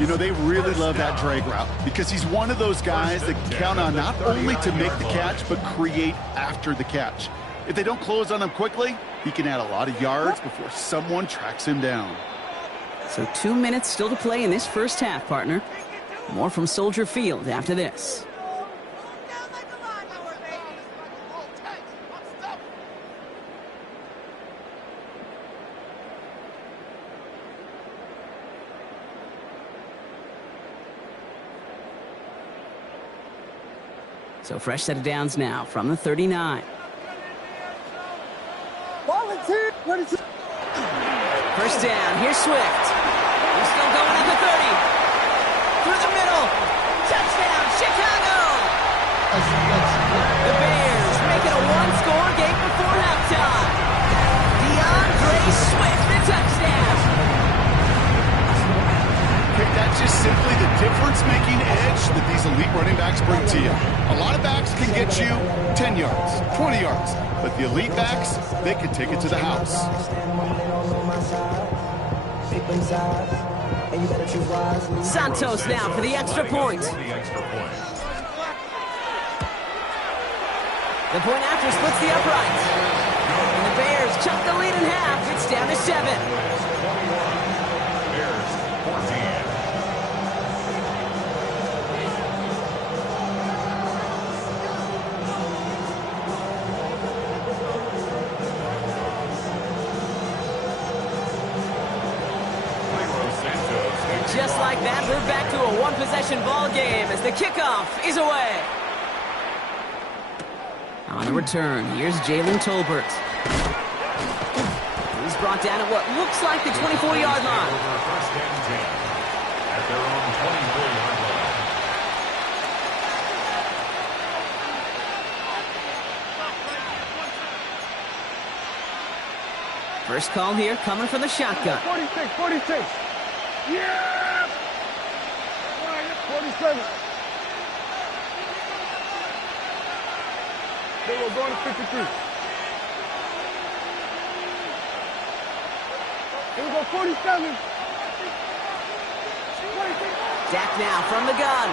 You know, they really love that drag route because he's one of those guys that count on not only to make the catch, but create after the catch. If they don't close on him quickly, he can add a lot of yards before someone tracks him down. So 2 minutes still to play in this 1st half, partner. More from Soldier Field after this. So fresh set of downs now from the 39. Volunteer. What is it? 1st down. Here's Swift. He's still going at the 30. Through the middle. Touchdown, Chicago! The Bears make it a 1-score game before halftime. DeAndre Swift, the touchdown. Okay, that's just simply the difference-making edge that these elite running backs bring to you. A lot of backs can get you 10 yards, 20 yards, but the elite backs, they can take it to the house. Santos now for the extra point. The point after splits the upright. And the Bears chuck the lead in half. It's down to 7. Just like that, we're back to a one-possession ball game as the kickoff is away. On the return, here's Jalen Tolbert. He's brought down at what looks like the 24-yard line. At their own 24-yard line. First call here coming from the shotgun. 46, 46. Yeah! 47. They were going to 53. They were going 47. Dak now from the gun.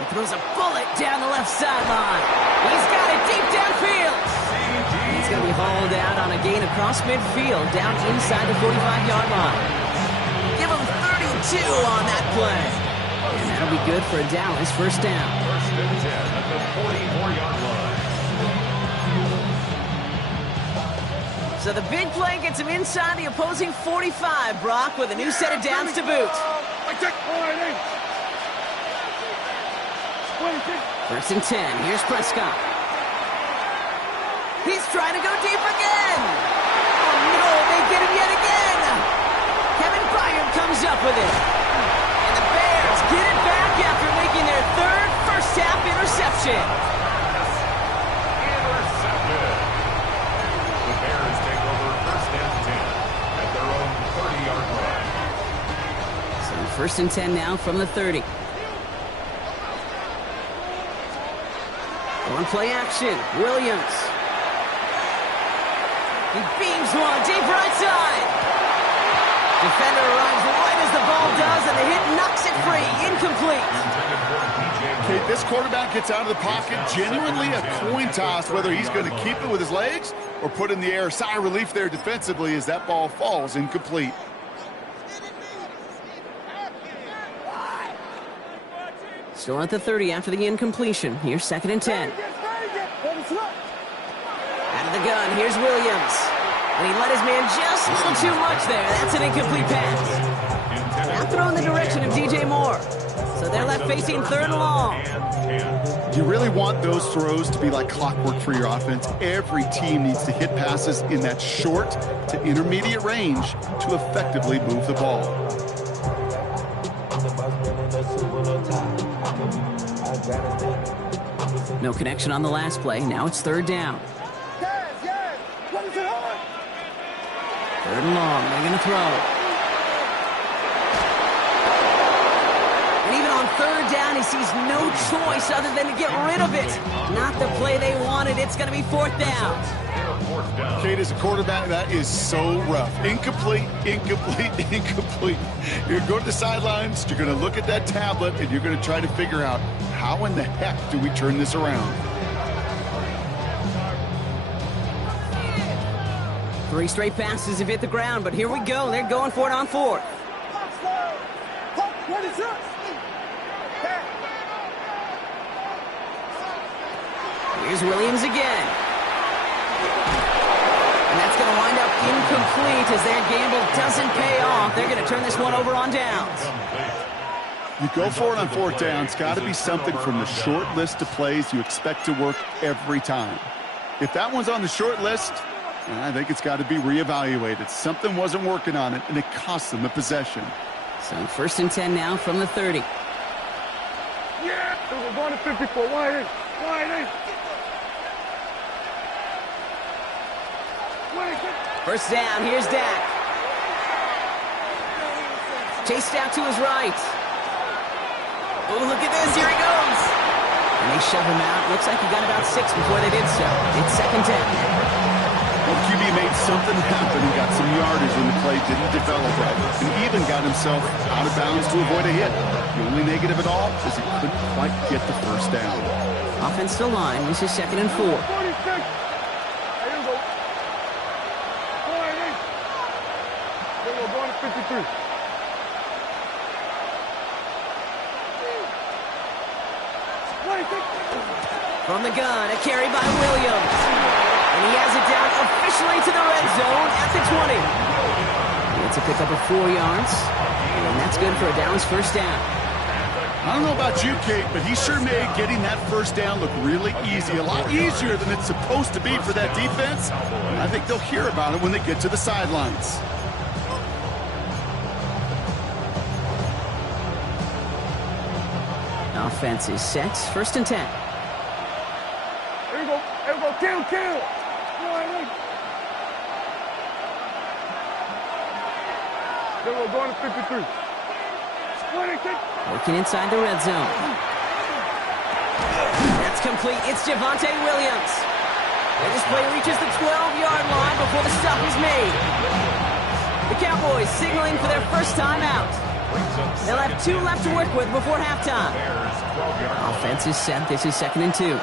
He throws a bullet down the left sideline. He's got it deep downfield. He's going to be hauled out on a gain across midfield down inside the 45-yard line. Give him 32 on that play. And that'll be good for a Dallas first down. 1st and 10 at the 44-yard line. So the big play gets him inside the opposing 45, Brock, with a new set of downs to boot. First and 10. Here's Prescott. He's trying to go deep again. Oh, no, they get him yet again. Kevin Byard comes up with it. And the Bears get it back after making their third first-half interception. Intercepted. The Bears take over first and 10 at their own 30-yard line. So first and 10 now from the 30. On play action, Williams. He beams one deep right side. Defender runs right as the ball does, and the hit knocks it free. Incomplete. Okay, this quarterback gets out of the pocket. Genuinely a coin toss whether he's going to keep it with his legs or put in the air. Sigh of relief there defensively as that ball falls incomplete. Still at the 30 after the incompletion. Here's second and 10. Out of the gun, here's Williams. And he let his man just a little too much there. That's an incomplete pass. Now throw in the direction of DJ Moore. So they're left facing third and long. You really want those throws to be like clockwork for your offense. Every team needs to hit passes in that short to intermediate range to effectively move the ball. No connection on the last play. Now it's third down. Third and long. They're going to throw. And even on third down, he sees no choice other than to get rid of it. Not the play they wanted. It's going to be fourth down. Kate, as a quarterback, that is so rough. Incomplete, incomplete, incomplete. You're going to go to the sidelines, you're going to look at that tablet, and you're going to try to figure out how in the heck do we turn this around? 3 straight passes have hit the ground, but here we go. They're going for it on fourth. Here's Williams again. And that's going to wind up incomplete as that gamble doesn't pay off. They're going to turn this one over on downs. You go for it on fourth down. It's got to be something from the short list of plays you expect to work every time. If that one's on the short list, I think it's got to be reevaluated. Something wasn't working on it, and it cost them the possession. So first and 10 now from the 30. Yeah! We're going to 54. Wide in. First down, here's Dak. Chased out to his right. Oh, look at this, here he goes. And they shove him out. Looks like he got about 6 before they did so. It's second down. Well, QB made something happen and got some yardage when the play didn't develop right. And even got himself out of bounds to avoid a hit. The only negative at all is he couldn't quite get the first down. Offensive line, this is second and 4. 46. We're going to 53. From the gun, a carry by Williams. And he has it down officially to the red zone at the 20. It's a pickup of 4 yards. And that's good for a Dallas first down. I don't know about you, Kate, but he sure made getting that first down look really easy. A lot easier than it's supposed to be for that defense. I think they'll hear about it when they get to the sidelines. Offense is set. First and 10. Here we go. Kill. Then we're going to 53. Working inside the red zone. That's complete. It's Javonte Williams. And this play reaches the 12-yard line before the stop is made. The Cowboys signaling for their first time out. They'll have 2 left to work with before halftime. Offense is set. This is second and 2. Yeah,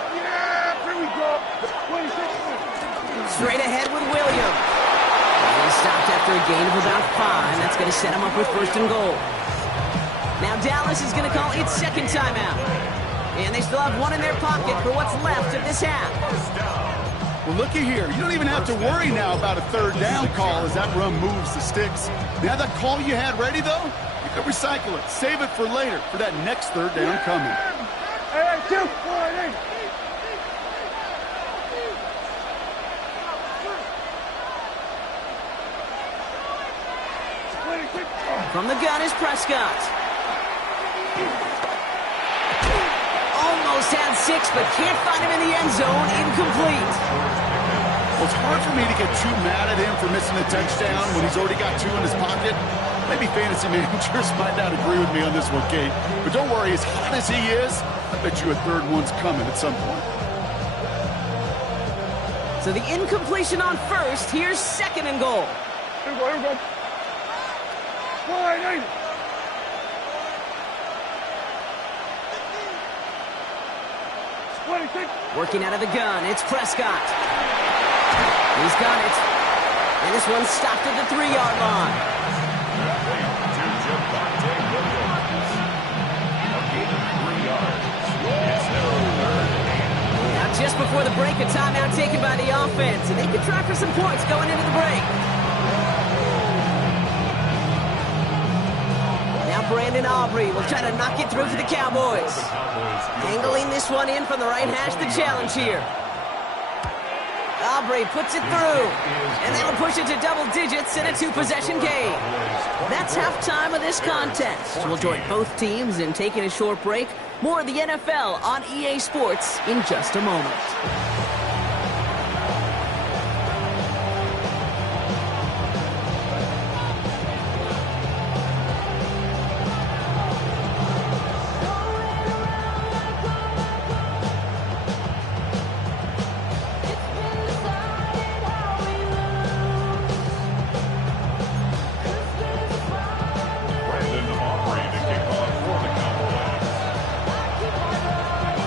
here we go. Straight ahead with Williams. And he's stopped after a gain of about 5. That's going to set him up with first and goal. Now Dallas is going to call its second timeout. And they still have 1 in their pocket for what's left of this half. Well, looky here. You don't even have to worry now about a third down call as that run moves the sticks. Now that call you had ready, though, you can recycle it. Save it for later for that next third down coming. Hey, kill. Hey. From the gun is Prescott. Almost had 6, but can't find him in the end zone. Incomplete. Well, it's hard for me to get too mad at him for missing a touchdown when he's already got 2 in his pocket. Maybe fantasy managers might not agree with me on this one, Kate. But don't worry, as hot as he is, I bet you a third one's coming at some point. So the incompletion on first. Here's 2nd and goal. Here we go. Hey. Working out of the gun, it's Prescott. He's got it. And this one stopped at the 3-yard line. Now just before the break, a timeout taken by the offense. And they can try for some points going into the break. Now Brandon Aubrey will try to knock it through for the Cowboys. Angling this one in from the right hash, the challenge here. Aubrey puts it through, and they will push it to double digits in a 2-possession game. That's halftime of this contest. We'll join both teams in taking a short break. More of the NFL on EA Sports in just a moment.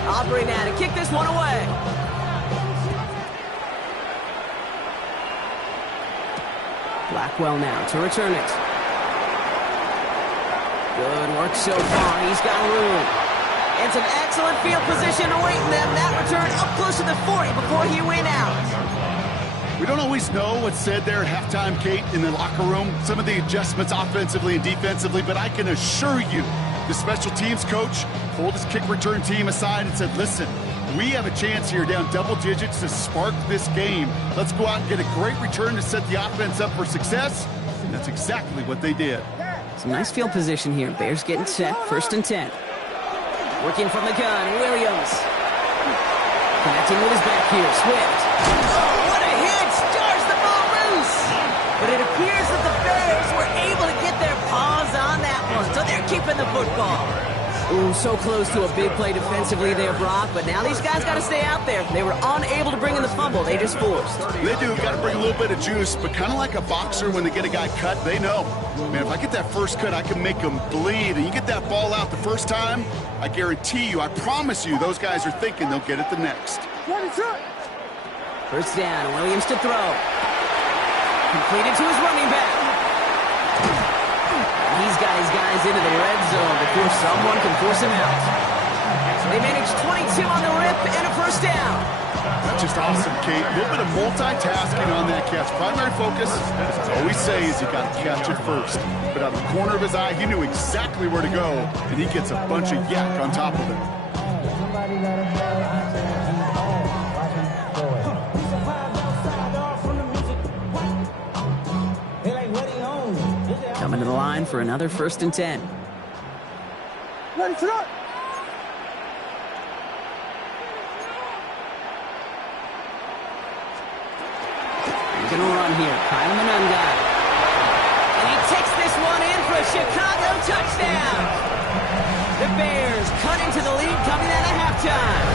Aubrey now to kick this one away. Blackwell now to return it. Good work so far. He's got room. And some excellent field position awaiting them. That return up close to the 40 before he went out. We don't always know what's said there at halftime, Kate, in the locker room. Some of the adjustments offensively and defensively, but I can assure you, the special teams coach pulled his kick return team aside and said, listen, we have a chance here down double digits to spark this game. Let's go out and get a great return to set the offense up for success. And that's exactly what they did. Some nice field position here. Bears getting set. 1st and 10. Working from the gun, Williams. Connecting with his back here, Swift. Oh, what a hit! Stars the ball loose! But it appears that the Bears were able to get their paws on that one, so they're keeping the football. Ooh, so close to a big play defensively there, Brock, but now these guys got to stay out there. They were unable to bring in the fumble. They just forced. They do. Got to bring a little bit of juice, but kind of like a boxer when they get a guy cut, they know. Man, if I get that first cut, I can make them bleed. And you get that ball out the first time, I guarantee you, I promise you, those guys are thinking they'll get it the next. 22. First down, Williams to throw. Completed to his running back. He's got his guys into the red zone before someone can force him out. They managed 22 on the rip and a first down. That's just awesome, Kate. A little bit of multitasking on that catch. Primary focus, as I always say, is you got to catch it first. But out of the corner of his eye, he knew exactly where to go, and he gets a bunch of yak on top of it. Coming to the line for another 1st and 10. Ready to go. He's going to run here. Kyle Manunga. And he takes this one in for a Chicago touchdown. The Bears cut into the lead coming out of halftime.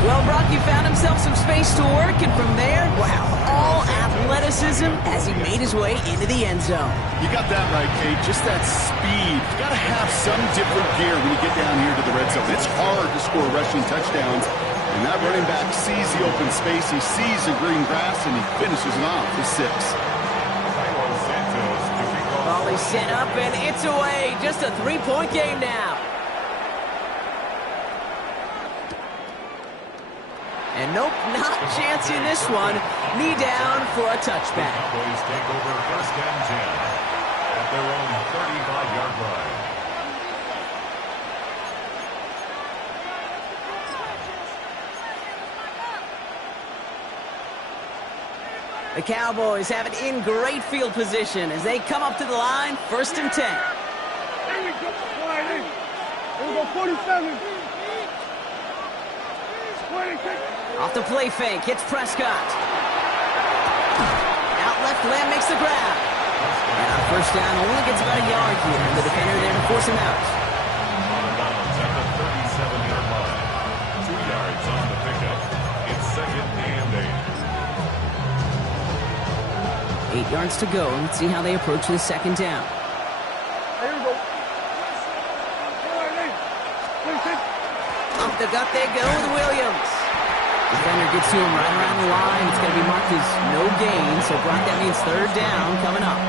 Well, Brock, he found himself some space to work, and from there, wow, all athleticism as he made his way into the end zone. You got that right, Kate. Just that speed. You got to have some different gear when you get down here to the red zone. It's hard to score rushing touchdowns, and that running back sees the open space, he sees the green grass, and he finishes it off with 6. Ball is set up, and it's away. Just a 3-point game now. And nope, not chancing this one. Knee down for a touchback. Cowboys take over 1st and 10 at their own 35-yard line. The Cowboys have it in great field position as they come up to the line, 1st and 10. Here we go. Here we go, 47. 26. Off the play fake, hits Prescott. Out left, Lamb makes the grab. And on 1st down, only gets about a yard here, and the defender there to force him out. On bounds at the 37-yard line. 2 yards on the pickup. It's 2nd and 8. 8 yards to go. Let's see how they approach the 2nd down. Here we go. Up the gut they go with Williams. Defender gets to him right around the line. It's going to be marked as no gain, so Brock, that means 3rd down coming up.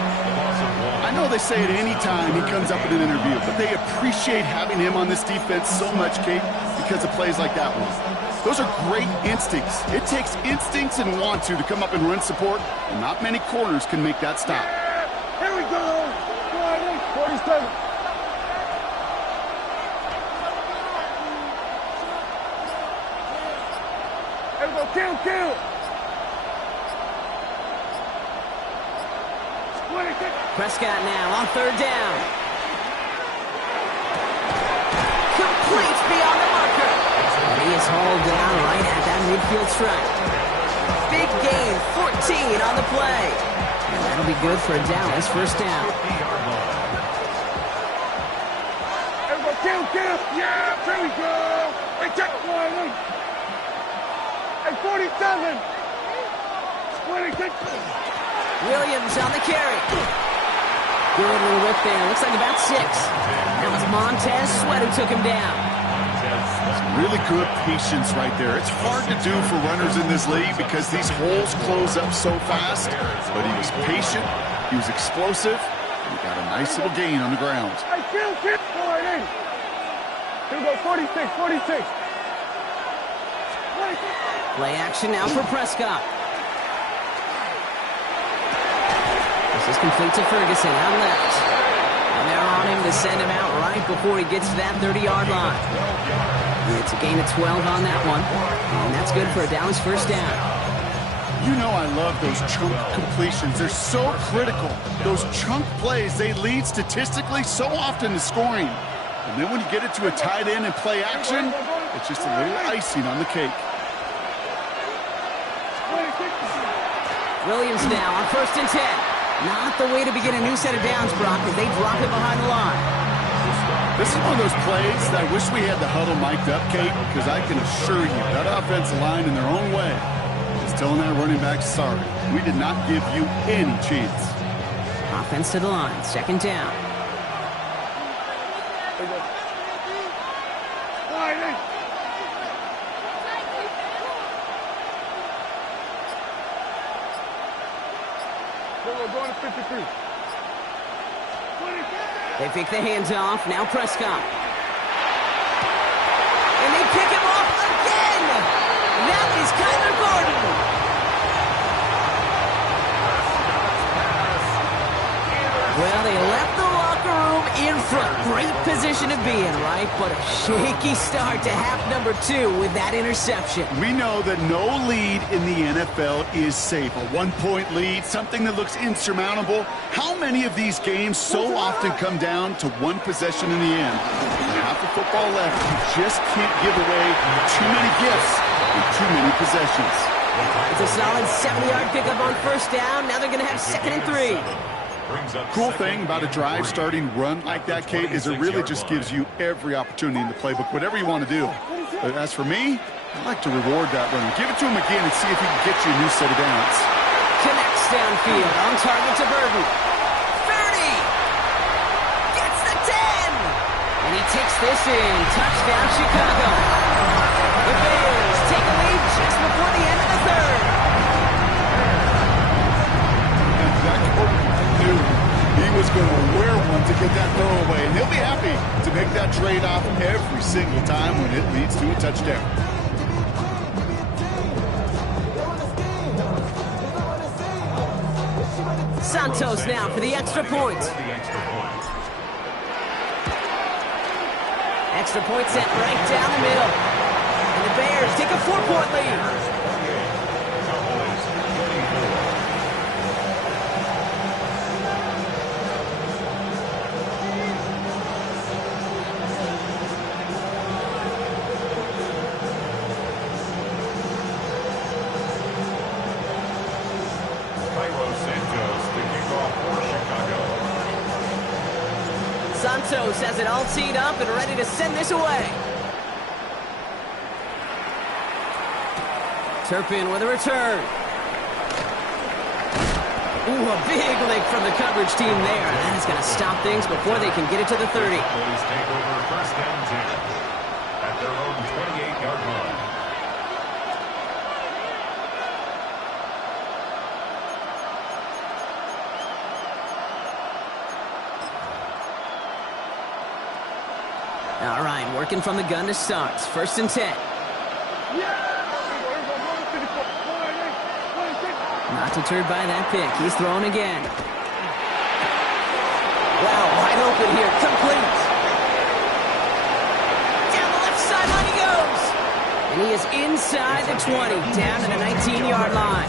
I know they say it any time he comes up in an interview, but they appreciate having him on this defense so much, Kate, because of plays like that one. Those are great instincts. It takes instincts and want to come up and run support, and not many corners can make that stop. Here we go. 47. Here we go. Kill. 26. Prescott now on 3rd down. Complete beyond the marker. And he is hauled down right at that midfield stripe. Big gain, 14 on the play. And that'll be good for a Dallas 1st down. Here we go. Kill. Yeah, here we go. Hey, check. Hey, 47. 26. Williams on the carry. Good little whip there. Looks like about 6. That was Montez Sweat who took him down. Really good patience right there. It's hard to do for runners in this league because these holes close up so fast. But he was patient, he was explosive, and he got a nice little gain on the ground. Hey, kill. Here we go, 46. Play action now for Prescott. This is complete to Ferguson out left. And they're on him to send him out right before he gets to that 30-yard line. It's a gain of 12 on that one. And that's good for a Dallas 1st down. You know I love those chunk completions. They're so critical. Those chunk plays, they lead statistically so often to scoring. And then when you get it to a tight end and play action, it's just a little icing on the cake. Williams now on 1st and 10. Not the way to begin a new set of downs, Brock, as they drop it behind the line. This is one of those plays that I wish we had the huddle mic'd up, Kate, because I can assure you that offensive line in their own way is telling that running back, sorry, we did not give you any chance. Offense to the line, 2nd down. We're going to 53. They pick the hands off. Now Prescott. And they pick him off again. That is Kyler Gordon. Well, they left the locker room in front. Great position to be in, right? But a shaky start to half number 2 with that interception. We know that no lead in the NFL is safe. A 1-point lead, something that looks insurmountable. How many of these games so often come down to one possession in the end? With half the football left, you just can't give away too many gifts with too many possessions. It's a solid 70-yard pickup on 1st down. Now they're going to have 2nd and 3. Cool thing about a drive starting run like that, Kate, is it really just gives you every opportunity in the playbook, whatever you want to do. But as for me, I like to reward that run. Give it to him again and see if he can get you a new set of downs. Connects downfield, on target to Burton. 30! Gets the 10! And he takes this in. Touchdown, Chicago. The Bears take a lead just before the end of the 3rd. He was going to wear one to get that throwaway, and he'll be happy to make that trade-off every single time when it leads to a touchdown. Santos now for the extra point. Extra point set right down the middle. And the Bears take a 4-point lead. Santos has it all teed up and ready to send this away. Turpin with a return. Ooh, a big lick from the coverage team there. That is going to stop things before they can get it to the 30. Please take over first down 10 at their own 28-yard line. All right, working from the gun to start. First and 10. Not deterred by that pick. He's throwing again. Wow, wide open here. Complete. Down the left sideline he goes. And he is inside the 20, down to the 19-yard line.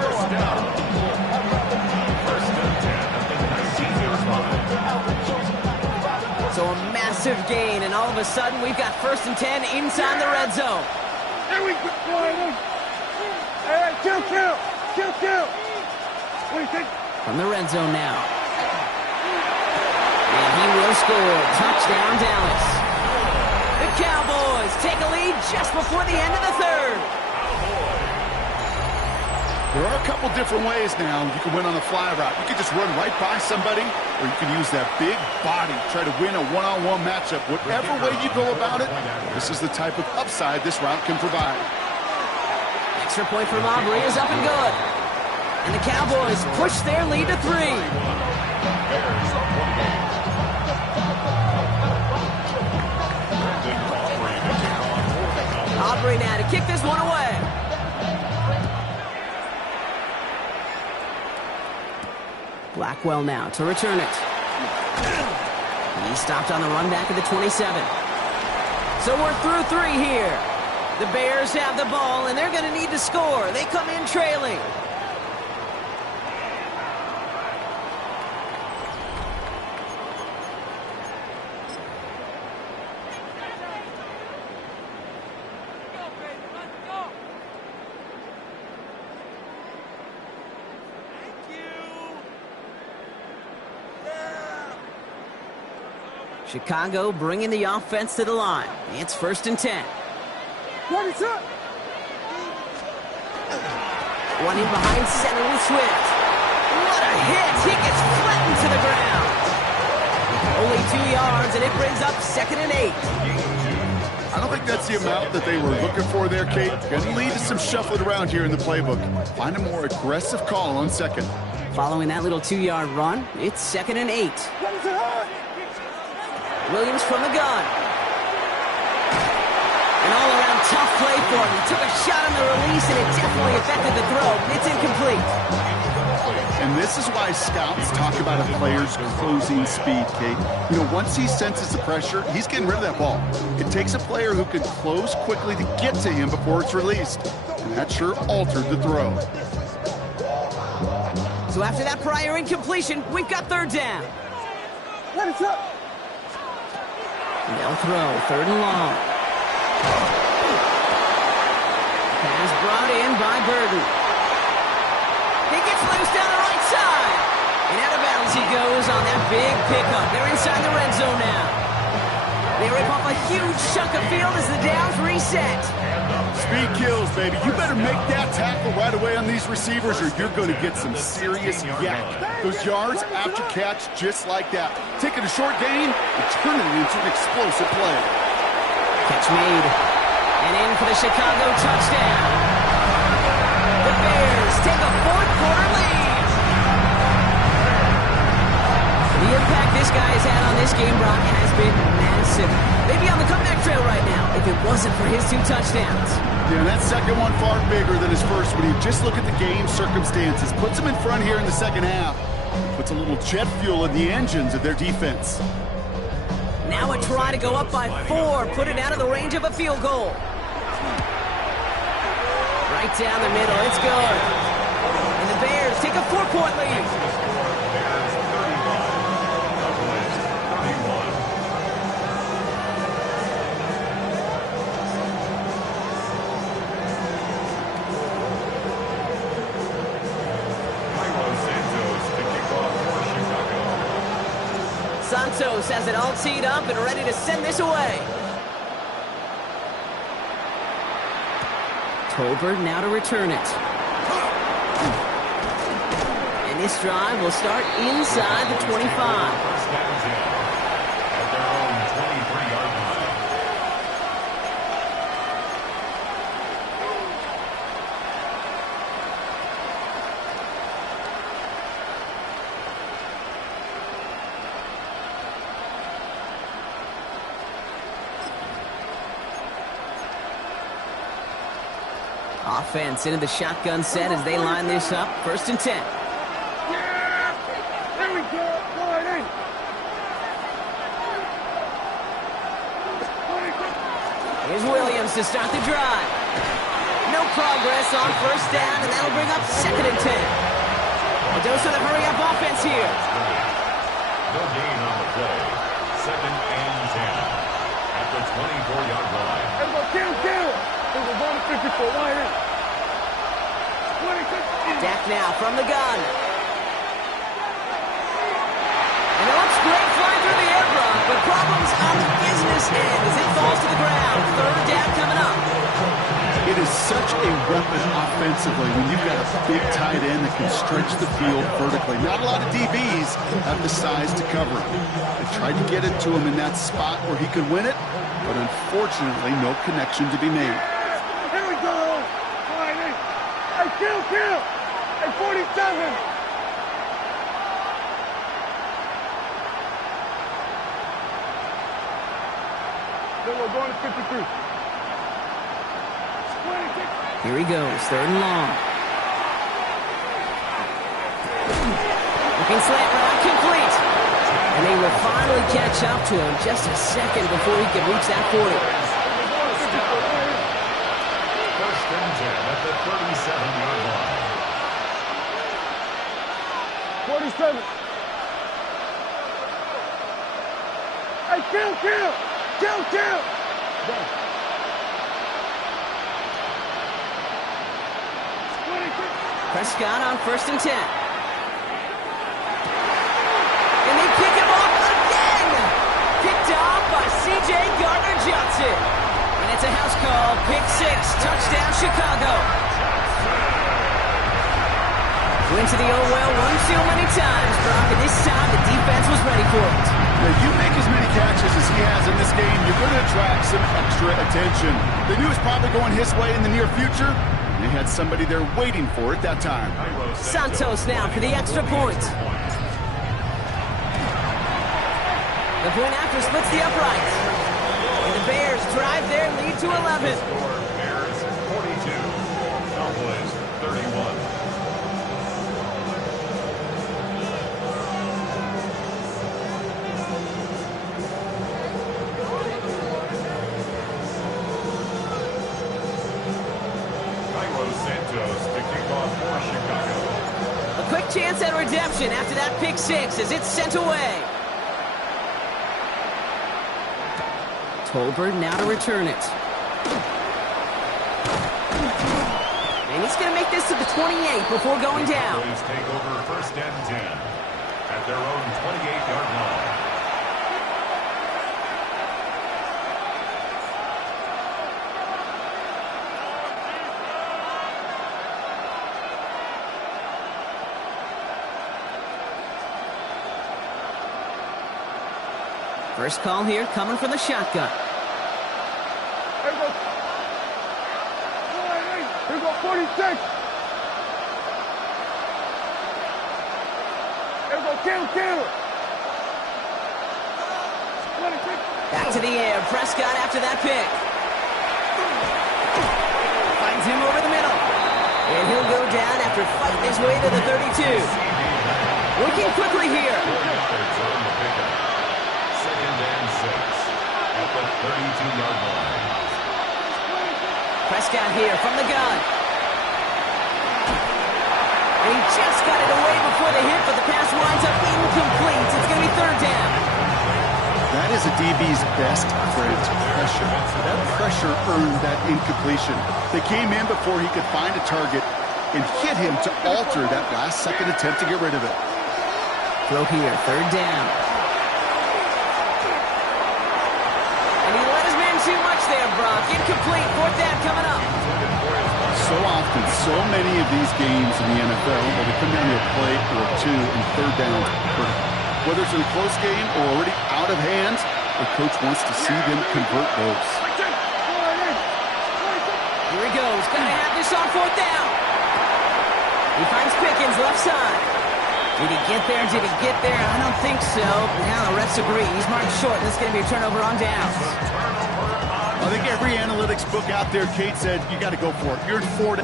First down. First and 10 at the 19-yard line. So a massive gain, and all of a sudden we've got first and 10 inside the red zone. There we go. Hey, kill. What do you think? From the red zone now. And he will score. Touchdown, Dallas. The Cowboys take a lead just before the end of the third. There are a couple different ways now you can win on a fly route. You can just run right by somebody, or you can use that big body, try to win a one-on-one matchup. Whatever way you go about it, this is the type of upside this route can provide. Extra point from Aubrey is up and good. And the Cowboys push their lead to 3. Aubrey now to kick this one away. Blackwell now to return it. He stopped on the run back at the 27. So we're through 3 here. The Bears have the ball, and they're going to need to score. They come in trailing. Chicago bringing the offense to the line. It's first and 10. What is up? One in behind center with Swift. What a hit! He gets flattened to the ground. Only 2 yards, and it brings up second and 8. I don't think that's the amount that they were looking for there, Kate. Going to lead to some shuffling around here in the playbook. Find a more aggressive call on second. Following that little 2-yard run, it's second and 8. Williams from the gun. An all-around tough play for him. He took a shot on the release, and it definitely affected the throw. It's incomplete. And this is why scouts talk about a player's closing speed, Kate. You know, once he senses the pressure, he's getting rid of that ball. It takes a player who can close quickly to get to him before it's released. And that sure altered the throw. So after that prior incompletion, we've got third down. What is up? They'll throw, third and long. Pass brought in by Burden. He gets loose down the right side. And out of bounds he goes on that big pickup. They're inside the red zone now. They rip off a huge chunk of field as the downs reset. Speed kills, baby. You better make that tackle right away on these receivers or you're going to get some serious yak. Those yards after catch just like that. Taking a short gain and turning it into an explosive play. Catch made. And in for the Chicago touchdown. The Bears take a fourth-quarter lead. The impact this guy has had on this game, Brock, has been massive. They'd be on the comeback trail right now if it wasn't for his 2 touchdowns. Yeah, that second one far bigger than his first when you just look at the game circumstances. Puts them in front here in the second half. Puts a little jet fuel in the engines of their defense. Now a try to go up by 4, put it out of the range of a field goal. Right down the middle, it's good. And the Bears take a 4-point lead. Santos has it all teed up and ready to send this away. Tolbert now to return it. And this drive will start inside the 25. First down and 10 at their own 23-yard line. Offense into the shotgun set as they line this up. 1st and 10. Yeah! There we go. Wide in. Here's Williams to start the drive. No progress on 1st down, and that'll bring up 2nd and 10. A dose of the hurry-up offense here. No gain on the play. 2nd and 10 at the 24-yard line. Let's go, kill. Let's go, ball to 54. Wide in. 26. Dak now from the gun. And it looks great flying through the air, Brock, but problems on the business end as it falls to the ground. 3rd down coming up. It is such a weapon offensively when you've got a big tight end that can stretch the field vertically. Not a lot of DBs have the size to cover him. They tried to get it to him in that spot where he could win it, but unfortunately no connection to be made. Here we go. Wide in. Hey, kill. Hey, 47. Then we're going to 53. 26. Here he goes, 3rd and long. Looking slant route, complete. And they will finally catch up to him just a second before he can reach that 40. 1st and 10 at the 37-yard line. 47. Hey, kill. Prescott on 1st and 10. And they pick him off again. Picked off by C.J. Gardner-Johnson. And it's a house call. Pick 6. Touchdown, Chicago. Went to the old well one too many times, Brock, and this time the defense was ready for it. If you make as many catches as he has in this game, you're going to attract some extra attention. They knew it was probably going his way in the near future. They had somebody there waiting for it that time. Santos now for the extra point. The point after splits the uprights. And the Bears drive their lead to 11. Bears 42, Cowboys 31. Santos to kick off for Chicago. A quick chance at redemption after that pick 6 as it's sent away. Tolbert now to return it. And he's going to make this to the 28 before going down. Please take over 1st and 10 at their own 28-yard line. First call here coming from the shotgun. Here we go 46. Here we go, kill. 26. Back to the air. Prescott after that pick. Finds him over the middle. And he'll go down after fighting his way to the 32. Working quickly here. 2nd and 6 at the 32-yard line. Prescott here from the gun. And he just got it away before the hit, but the pass winds up incomplete. It's going to be 3rd down. That is a DB's best friend, pressure. That pressure earned that incompletion. They came in before he could find a target and hit him to alter that last-second attempt to get rid of it. Throw here, 3rd down. touch there, Brock. Incomplete. Fourth down coming up. So often, so many of these games in the NFL, where they come down to a play or two and third downs. Whether it's in a close game or already out of hand, the coach wants to see them convert those. Here he goes. Gotta have this on fourth down. He finds Pickens left side. Did he get there? Did he get there? I don't think so. Now the refs agree. He's marked short. This is going to be a turnover on downs. I think every analytics book out there, Kate, said you got to go for it. You're in 4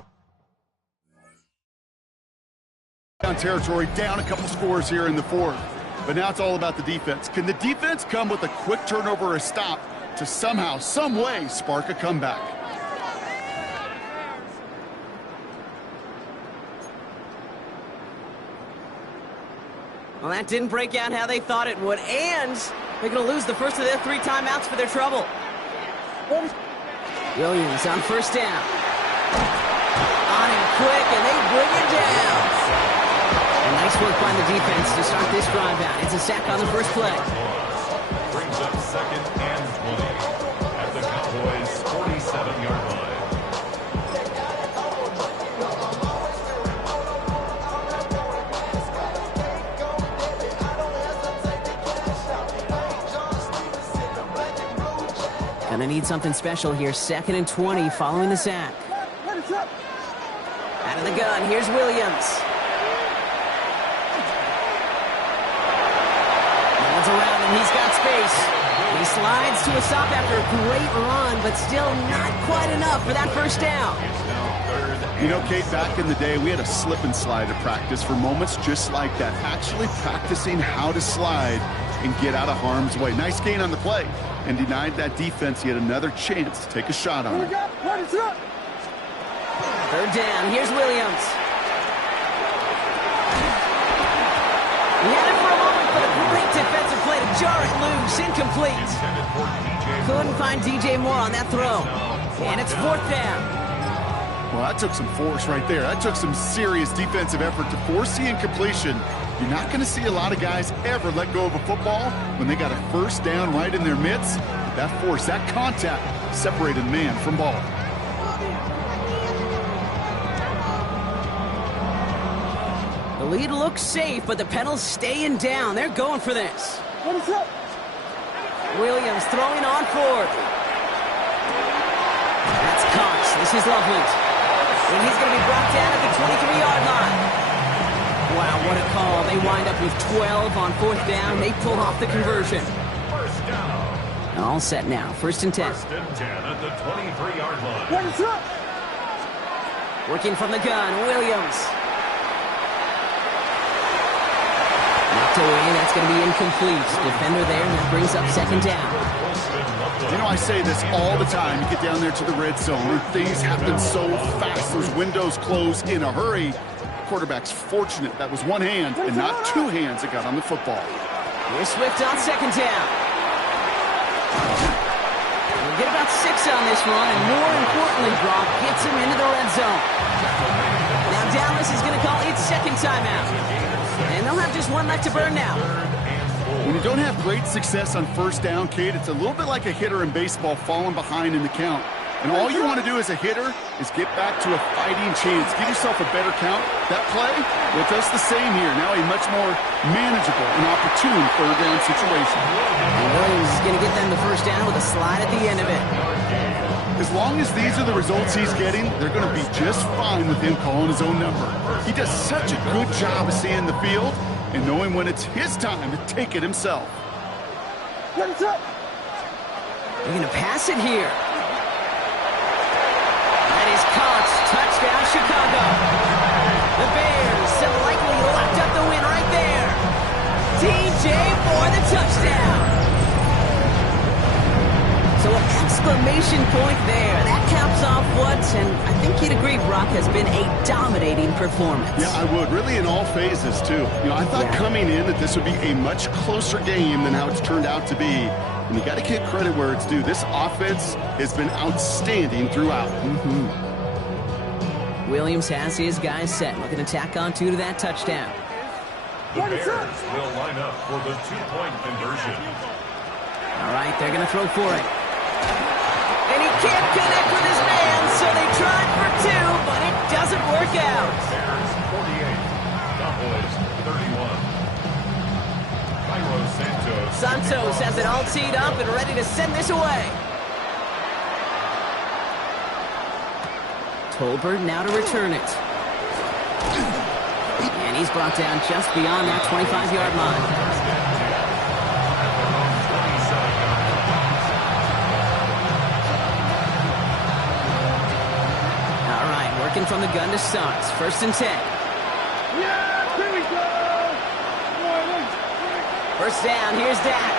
down territory, down a couple scores here in the fourth. But now it's all about the defense. Can the defense come with a quick turnover or a stop to somehow, some way, spark a comeback? Well, that didn't break out how they thought it would, and they're going to lose the first of their 3 timeouts for their trouble. Williams on first down. On him quick, and they bring it down. And nice work by the defense to start this drive out. It's a sack on the first play. Brings up 2nd and 20 at the Cowboys' 47-yard line. Gonna need something special here. 2nd and 20 following the sack. Out of the gun, here's Williams. No one's around him, he's got space. He slides to a stop after a great run, but still not quite enough for that first down. You know, Kate, back in the day, we had a slip and slide at practice for moments just like that. Actually practicing how to slide and get out of harm's way. Nice gain on the play, and denied that defense yet another chance to take a shot on it. Third down, here's Williams. He had it for a moment, but a great defensive play to jar it loose. Incomplete. Couldn't find DJ Moore on that throw. And it's fourth down. Well, that took some force right there. That took some serious defensive effort to force the incompletion. You're not going to see a lot of guys ever let go of a football when they got a first down right in their midst. That force, that contact, separated man from ball. The lead looks safe, but the pedal's staying down. They're going for this. Williams throwing on fourth. That's Cox. This is Loveland. And he's going to be brought down at the 23-yard line. Wow, what a call. They wind up with 12 on fourth down. They pull off the conversion. First down. All set now. 1st and 10. 1st and 10 at the 23-yard line. Working from the gun, Williams. Knocked away. That's going to be incomplete. Defender there, and that brings up 2nd down. You know, I say this all the time. You get down there to the red zone, and things happen so fast. Those windows close in a hurry. Quarterback's fortunate that was one hand and not 2 hands that got on the football. Here's Swift on 2nd down. We'll get about 6 on this one, and more importantly, Brock gets him into the red zone. Now Dallas is going to call its 2nd timeout. And they'll have just 1 left to burn now. When you don't have great success on first down, Kate, it's a little bit like a hitter in baseball falling behind in the count. And all you want to do as a hitter is get back to a fighting chance. Give yourself a better count. That play, well, it does the same here. Now a much more manageable and opportune third down situation. And Williams is going to get them the first down with a slide at the end of it. As long as these are the results he's getting, they're going to be just fine with him calling his own number. He does such a good job of seeing the field and knowing when it's his time to take it himself. They're going to pass it here. That is caught. Touchdown, Chicago. The Bears have likely locked up the win right there. DJ for the touchdown. So an exclamation point there. That caps off what, and I think you'd agree, Brock, has been a dominating performance. Yeah, I would. Really in all phases, too. You know, I thought coming in that this would be a much closer game than how it's turned out to be. And you got to give credit where it's due. This offense has been outstanding throughout. Williams has his guys set. Looking to tack on 2 to that touchdown. The Bears will line up for the 2-point conversion. All right, they're going to throw for it. can't connect with his man, so they tried for two, but it doesn't work out. Bears 48, Cowboys 31. Cairo Santos has it all teed up and ready to send this away. Tolbert now to return it. And he's brought down just beyond that 25-yard line. All right, working from the gun to start. 1st and 10. Yeah, here we go. First down, here's Dak.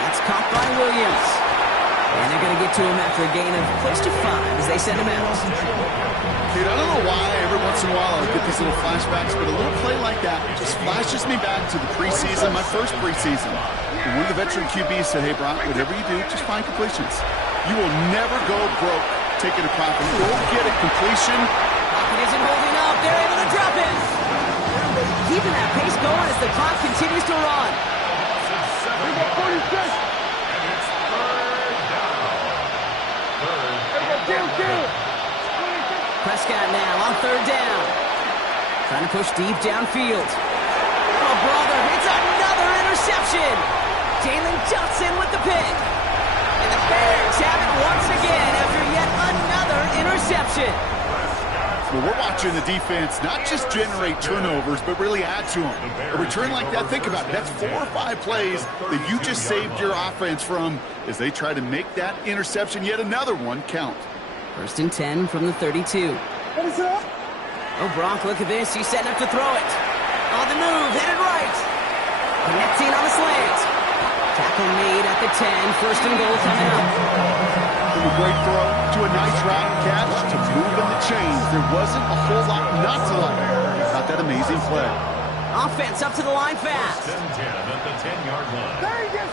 That's caught by Williams. And they're going to get to him after a gain of close to 5 as they send him out. Dude, I don't know why every once in a while I get these little flashbacks, but a little play like that just flashes me back to the preseason, my first preseason. And one of the veteran QBs said, hey, Brock, whatever you do, just find completions. You will never go broke taking a profit. Go get a completion. Pocket isn't holding up. They're able to drop it. Keeping that pace going as the clock continues to run. We got 46. And it's third down. Kill. Prescott now on 3rd down. Trying to push deep downfield. Oh, brother, it's another interception. Jalen Johnson with the pick. And the Bears have it once again after yet another interception. Well, we're watching the defense not just generate turnovers, but really add to them. A return like that, think about it. That's 4 or 5 plays that you just saved your offense from as they try to make that interception, yet another one, count. 1st and 10 from the 32. What is up? Oh, Brock, look at this. He's setting up to throw it. On the move, headed right. Connecting on the slant. Tackle made at the 10. 1st and goal coming up. From a great throw to a nice route catch to moving the chains. There wasn't a whole lot not to like about that amazing play. Offense up to the line fast. 10-10 at the 10-yard line. Vegas.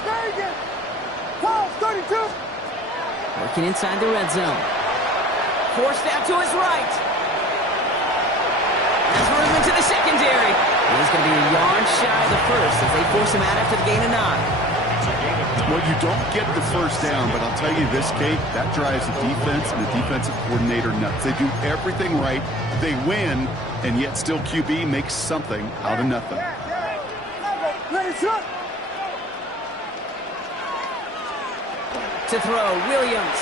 12, 32. Working inside the red zone. Forced out to his right. Has room into the secondary. He's going to be a yard shy of the first as they force him out after the gain of 9. Well, you don't get the first down, but I'll tell you this, Kate, that drives the defense and the defensive coordinator nuts. They do everything right. They win, and yet still QB makes something out of nothing. To throw, Williams.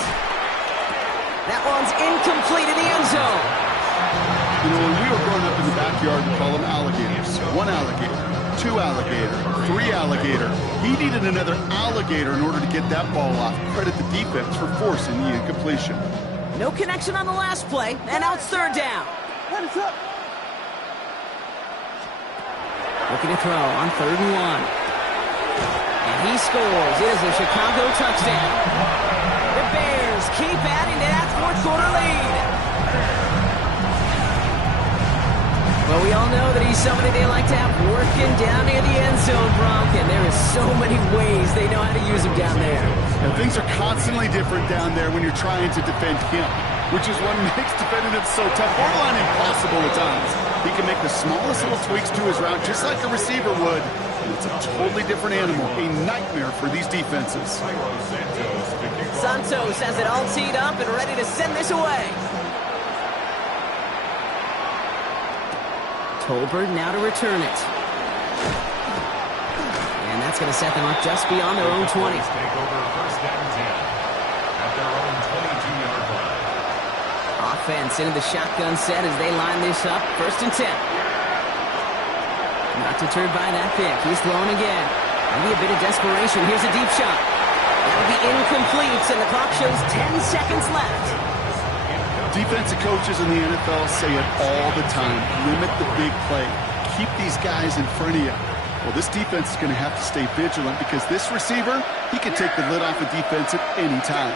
That one's incomplete in the end zone. You know, when we were growing up in the backyard, we call them alligators. 1 alligator, 2 alligator, 3 alligator. He needed another alligator in order to get that ball off. Credit the defense for forcing the incompletion. No connection on the last play, and now it's 3rd down. Looking to throw on 3rd and 1. And he scores. It is a Chicago touchdown. The Bears keep adding to that 4th quarter lead. Well, we all know that he's somebody they like to have working down near the end zone, Bronk, and there is so many ways they know how to use him down there. And things are constantly different down there when you're trying to defend him, which is what makes defending him so tough, borderline impossible at times. He can make the smallest little tweaks to his route, just like a receiver would, and it's a totally different animal, a nightmare for these defenses. Santos has it all teed up and ready to send this away. Tolbert now to return it. And that's going to set them up just beyond their own 20. Take over 1st and 10 at their own 22-yard line. Offense into the shotgun set as they line this up. 1st and 10. Not deterred by that pick. He's throwing again. Maybe a bit of desperation. Here's a deep shot. That'll be incomplete, and the clock shows 10 seconds left. Defensive coaches in the NFL say it all the time. Limit the big play. Keep these guys in front of you. Well, this defense is going to have to stay vigilant because this receiver, he can take the lid off a defense at any time.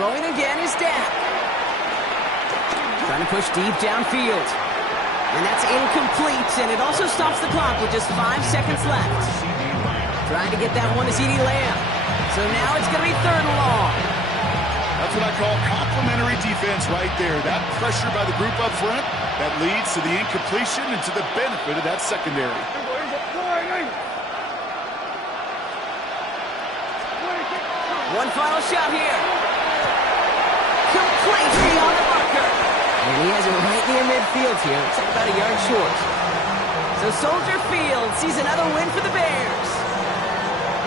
Throwing again is Dak. Trying to push deep downfield. And that's incomplete, and it also stops the clock with just 5 seconds left. Trying to get that one to CeeDee Lamb. So now it's going to be 3rd and long. That's what I call complementary defense right there. That pressure by the group up front, that leads to the incompletion and to the benefit of that secondary. One final shot here. Complete beyond the marker. And he has it right near midfield here. Looks like about a yard short. So Soldier Field sees another win for the Bears.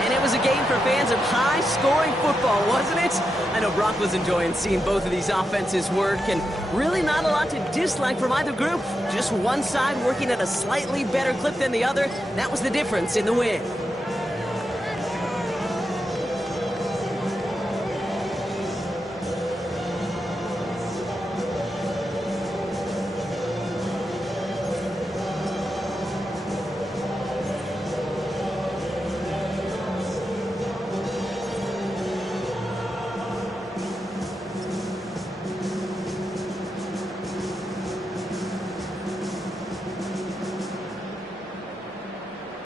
And it was a game for fans of high-scoring football, wasn't it? I know Brock was enjoying seeing both of these offenses work, and really not a lot to dislike from either group. Just one side working at a slightly better clip than the other. That was the difference in the win.